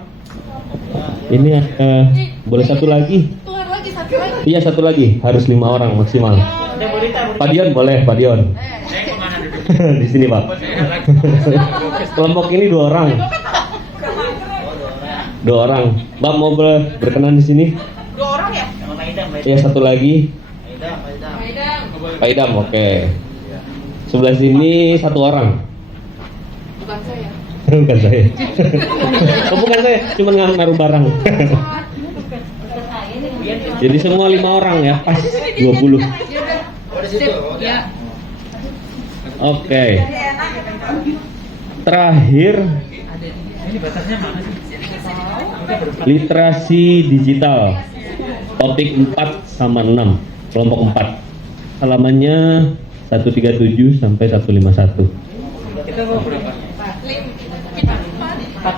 Ini boleh 1 lagi. Tuhan lagi satu lagi. Iya 1 lagi, harus 5 orang maksimal. Ada berita. Pak Dion boleh, Pak Dion. Saya kemana duduk? Di sini Pak. Kelompok ini 2 orang. 2 orang. Mbak mau berkenan di sini? 2 orang ya? Sama Pak Idam, Pak Iya 1 lagi. Idam. Pak Idam, oke. Sebelah sini 1 orang. Bukan saya. Bukan saya. Oh, bukan saya, cuma naruh barang. Jadi semua 5 orang ya, pas 20. Ya. Oke. Terakhir Ini batasnya mana sih? literasi digital. Topik 4 sama 6, kelompok 4. Halamannya 137 sampai 151. Kita mau berapa? 4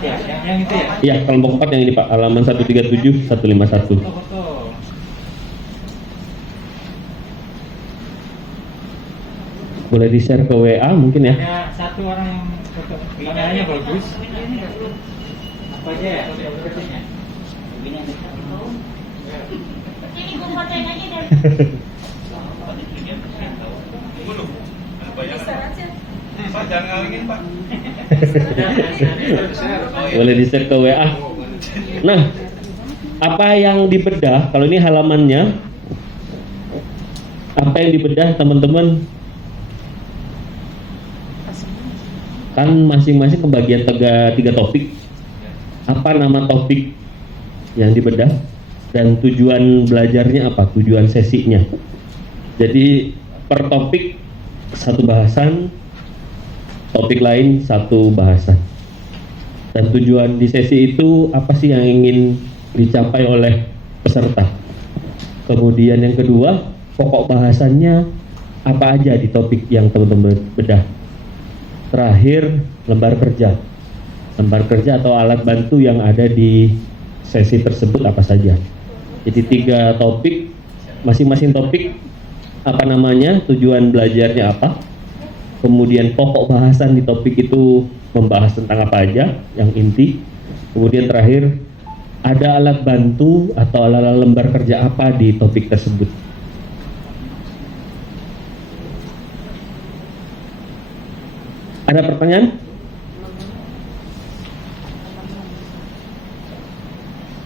ya? Yang itu ya? Iya, kelompok 4 yang ini Pak, halaman 137 151. Foto-foto. Boleh di-share ke WA mungkin ya. Ada 1 orang yang foto. Kameranya bagus. Apa aja ya? Foto-fotonya. Pak, jangan ngalingin, Pak. Boleh di-share ke WA. Nah, apa yang dibedah? Kalau ini halamannya, apa yang dibedah teman-teman? Kan masing-masing pembagian 3 topik. Apa nama topik yang dibedah? Dan tujuan belajarnya apa? Tujuan sesinya. Jadi per topik 1 bahasan, topik lain 1 bahasan. Dan tujuan di sesi itu apa sih yang ingin dicapai oleh peserta? Kemudian yang kedua, pokok bahasannya apa aja di topik yang teman-teman bedah. Terakhir, lembar kerja. Lembar kerja atau alat bantu yang ada di sesi tersebut apa saja. Jadi 3 topik, masing-masing topik apa namanya, tujuan belajarnya apa, kemudian pokok bahasan di topik itu membahas tentang apa aja yang inti, kemudian terakhir ada alat bantu atau alat lembar kerja apa di topik tersebut. Ada pertanyaan?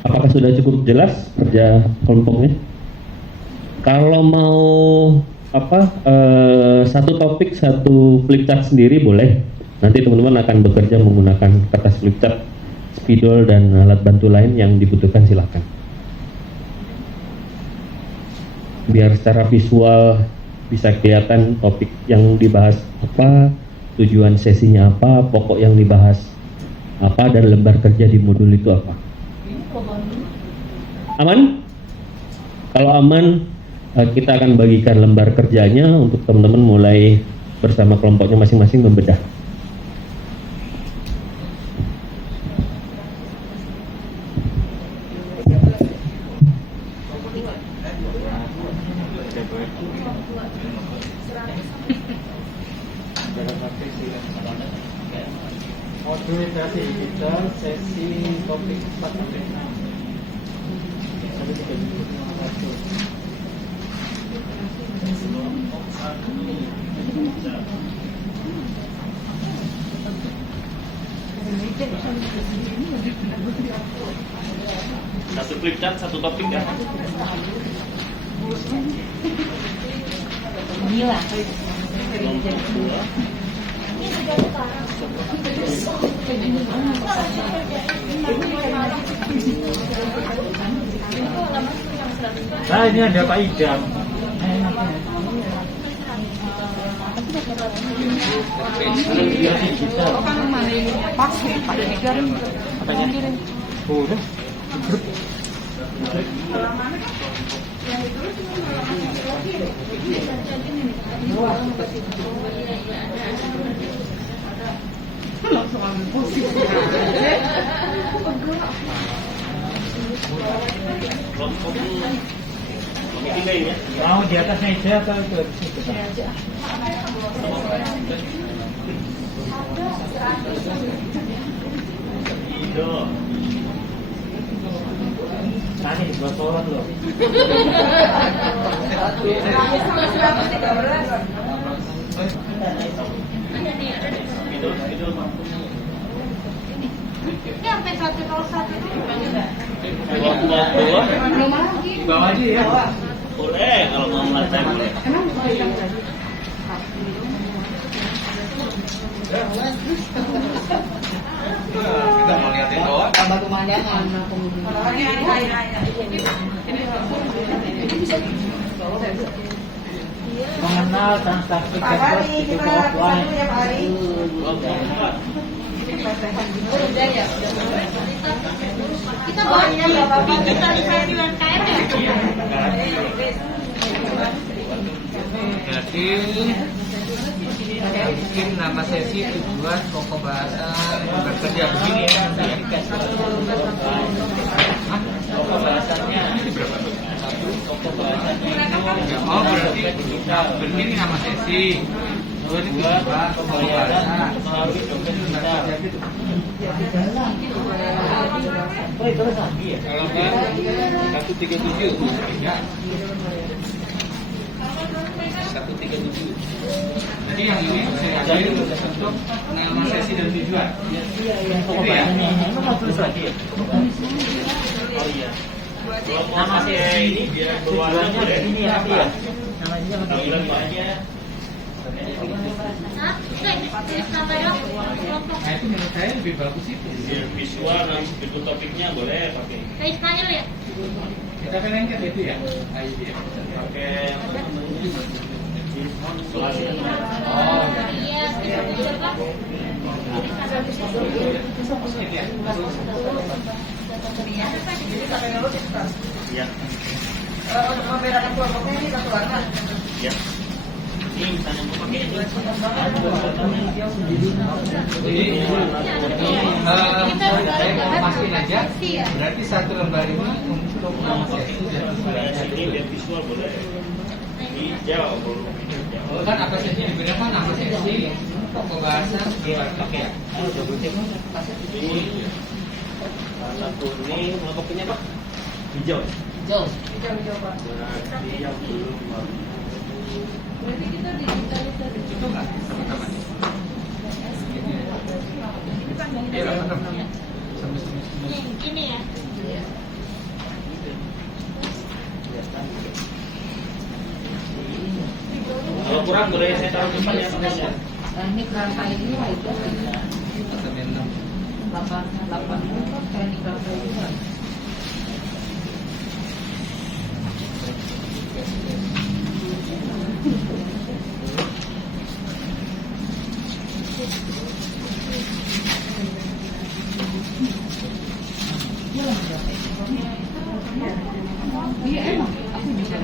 Apakah sudah cukup jelas kerja kelompoknya? Kalau mau satu topik satu flipchart sendiri boleh. Nanti teman-teman akan bekerja menggunakan kertas flipchart, spidol dan alat bantu lain yang dibutuhkan, silakan. Biar secara visual bisa kelihatan topik yang dibahas apa, tujuan sesinya apa, pokok yang dibahas apa, dan lembar kerja di modul itu apa. Aman? Kalau aman, kita akan bagikan lembar kerjanya untuk teman-teman mulai bersama kelompoknya masing-masing membedah. Modul literasi digital sesi topik 4 sampai 6. Satu flipchart, satu topik ya. Gila. Nah, ini ada Pak Idam. Udah. Mau di atas meja atau itu di situ? Tadi di bawah sorot loh. Ini sampai 101 itu Di bawah aja ya. Boleh, kalau mau melacak boleh. Kita mau liatin doang. tambah pemandangan. Mengenal transaksi Pak Hari, itu kita offline. satu ya Pak Hari. Kita bahas digitalisasi UMKM ya. Jadi bikin nama sesi tujuan pokok bahasan bekerja begini ya. Pokok bahasannya berapa? Pokok bahasannya oh berarti begini nama sesi. Oh ini tujuan pokok bahasan melalui domain kita. Oh itu lagi ya. Kalau enggak 137 ya. 137. Jadi yang ini saya ambil untuk nama sesi dan tujuan. Pokok bahasannya ini emang mau tulis lagi ya? Oh iya. Nama sesi ini biar tujuannya di sini ya, Pak ya. Namanya aja. Nah itu menurut saya lebih bagus itu. Biar visual dan bentuk topiknya boleh pakai. Kayak Ismail ya? Kita kan lengket itu ya. Nah, itu ya. Pakai isolasi. Oh Iya, bisa Pak. gitu ya. Ya. Untuk membedakan kelompoknya ini satu warna. Ya. Ini misalnya mau pakai ini. Jadi saya mau pastiin aja. Berarti satu lembar ini untuk nama sesi dan Ini biar visual boleh. Hijau. oh, kan apa sesi digunakan nama sesi pokok bahasan luar pakai. Ini warna kuning, warna kopinya Pak? Hijau. Jauh. Hijau-hijau Pak. Berarti yang belum Berarti kita digitalisasi. Itu enggak teman-teman? Iya, teman-teman. Ini ya. kurang boleh saya taruh depan ya. Teknik rantai ini itu 8 teknik rantai juga. Iya emang aku bisa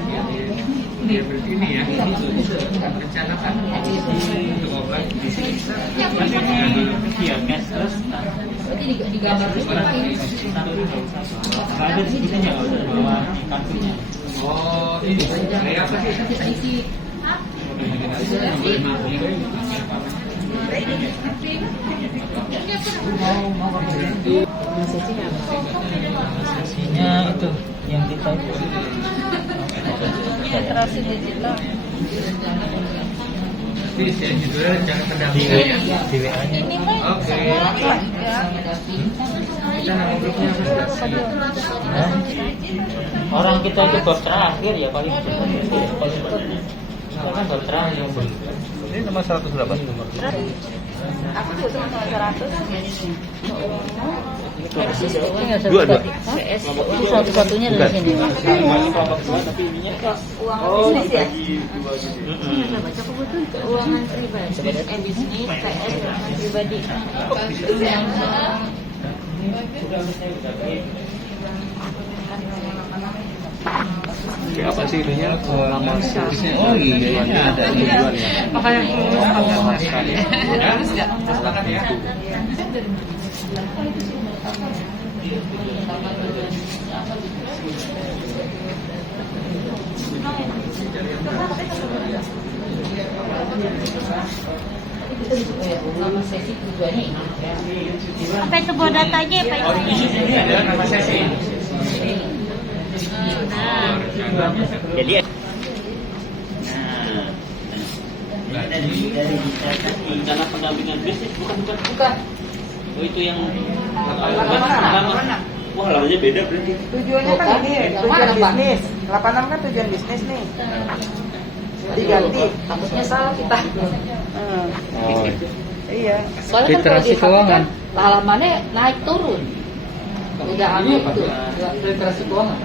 Ya begini ya, rencanakan untuk offline di sini bisa. Iya, guys. Terus digambar dulu Pak ini. ada di sini ya udah bawa kartunya. Oh, ini kayak apa sih? Isi Isinya itu yang kita itu. literasi digital. Bis ya, judulnya rencana pendampingan ya. Di WA-nya. Ini Pak. Oke. Kita nama grupnya Hah? Orang kita itu baru terakhir ya paling kita kan baru terakhir yang beli. Ini nomor 108. Aku juga sama 100. Dua. Ini satu-satunya dari sini. Tapi ininya Uang bisnis ya? baca Keuangan pribadi. Bisnis, PS, keuangan pribadi. Oke, apa sih ininya? Nama servisnya. Oh iya, ada tujuan ya. Makanya Ya, silakan ya. Nama sesi tujuannya ini. Apa itu bawa data aja ya Pak? Di sini ada nama sesi. Jadi dari rencana pendampingan bisnis bukan. Oh itu yang halaman. Wah, halamannya beda berarti. Tujuannya kan ini tujuan bisnis. 86 kan tujuan bisnis nih. Diganti. Takutnya salah kita. Oh. Iya. Soalnya kan kalau di HP kan halamannya naik turun. Udah aneh itu. Literasi keuangan.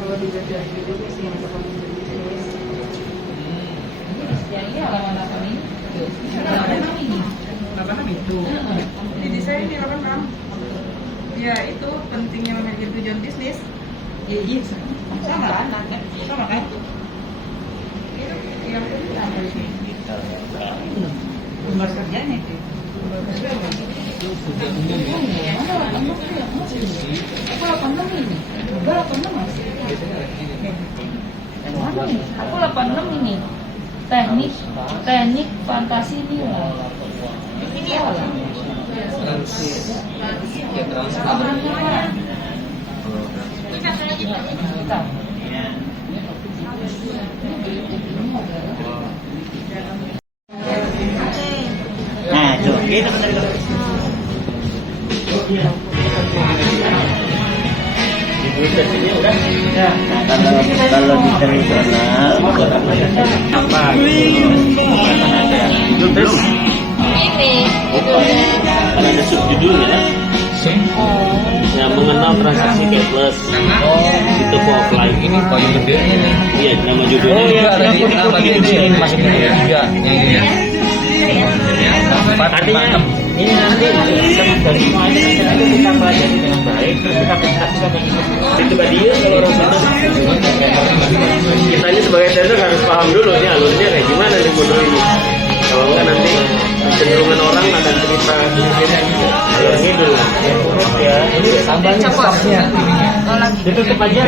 Kalau dilihat dulu sih yang bisnis. Ini halaman 8 ini. Halaman ini. 86 itu. Di desain di 86. Ya itu pentingnya memiliki tujuan bisnis. Iya. Sama kan? Sama kan? Yang lembar kerjanya itu. Aku 86 ini. Teknik fantasi nilai. Ini ya. nah tuh gitu benar itu. Nah, kalau di tradisional apa gitu terus kan ada subjudulnya yang mengenal transaksi cashless itu for offline Ini paling gede ini. iya nama judulnya maksudnya ya. Iya, ini ya. artinya ini nanti dari semua itu kita pelajari dengan baik terus kita presentasikan itu tadi kalau orang kita ini sebagai trader harus paham dulu nih alurnya kayak gimana nih bodoh ini kalau enggak nanti kecenderungan orang akan cerita alur ngidul ya ini tambahnya stoknya ditutup aja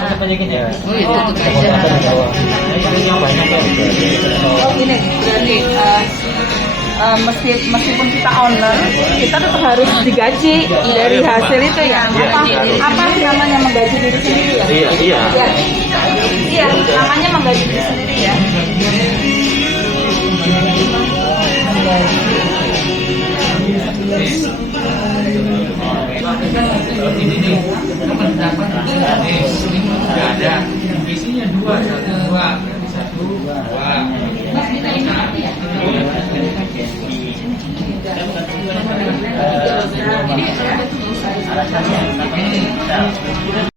tutup aja gini ya yang banyak ya Oh gini, berarti meskipun kita owner, kita tetap harus digaji dari hasil itu ya. Apa namanya menggaji diri sendiri ya? iya Iya, namanya menggaji diri sendiri ya. Ini nih, Nggak ada. Isinya dua, berarti satu, dua. Nah,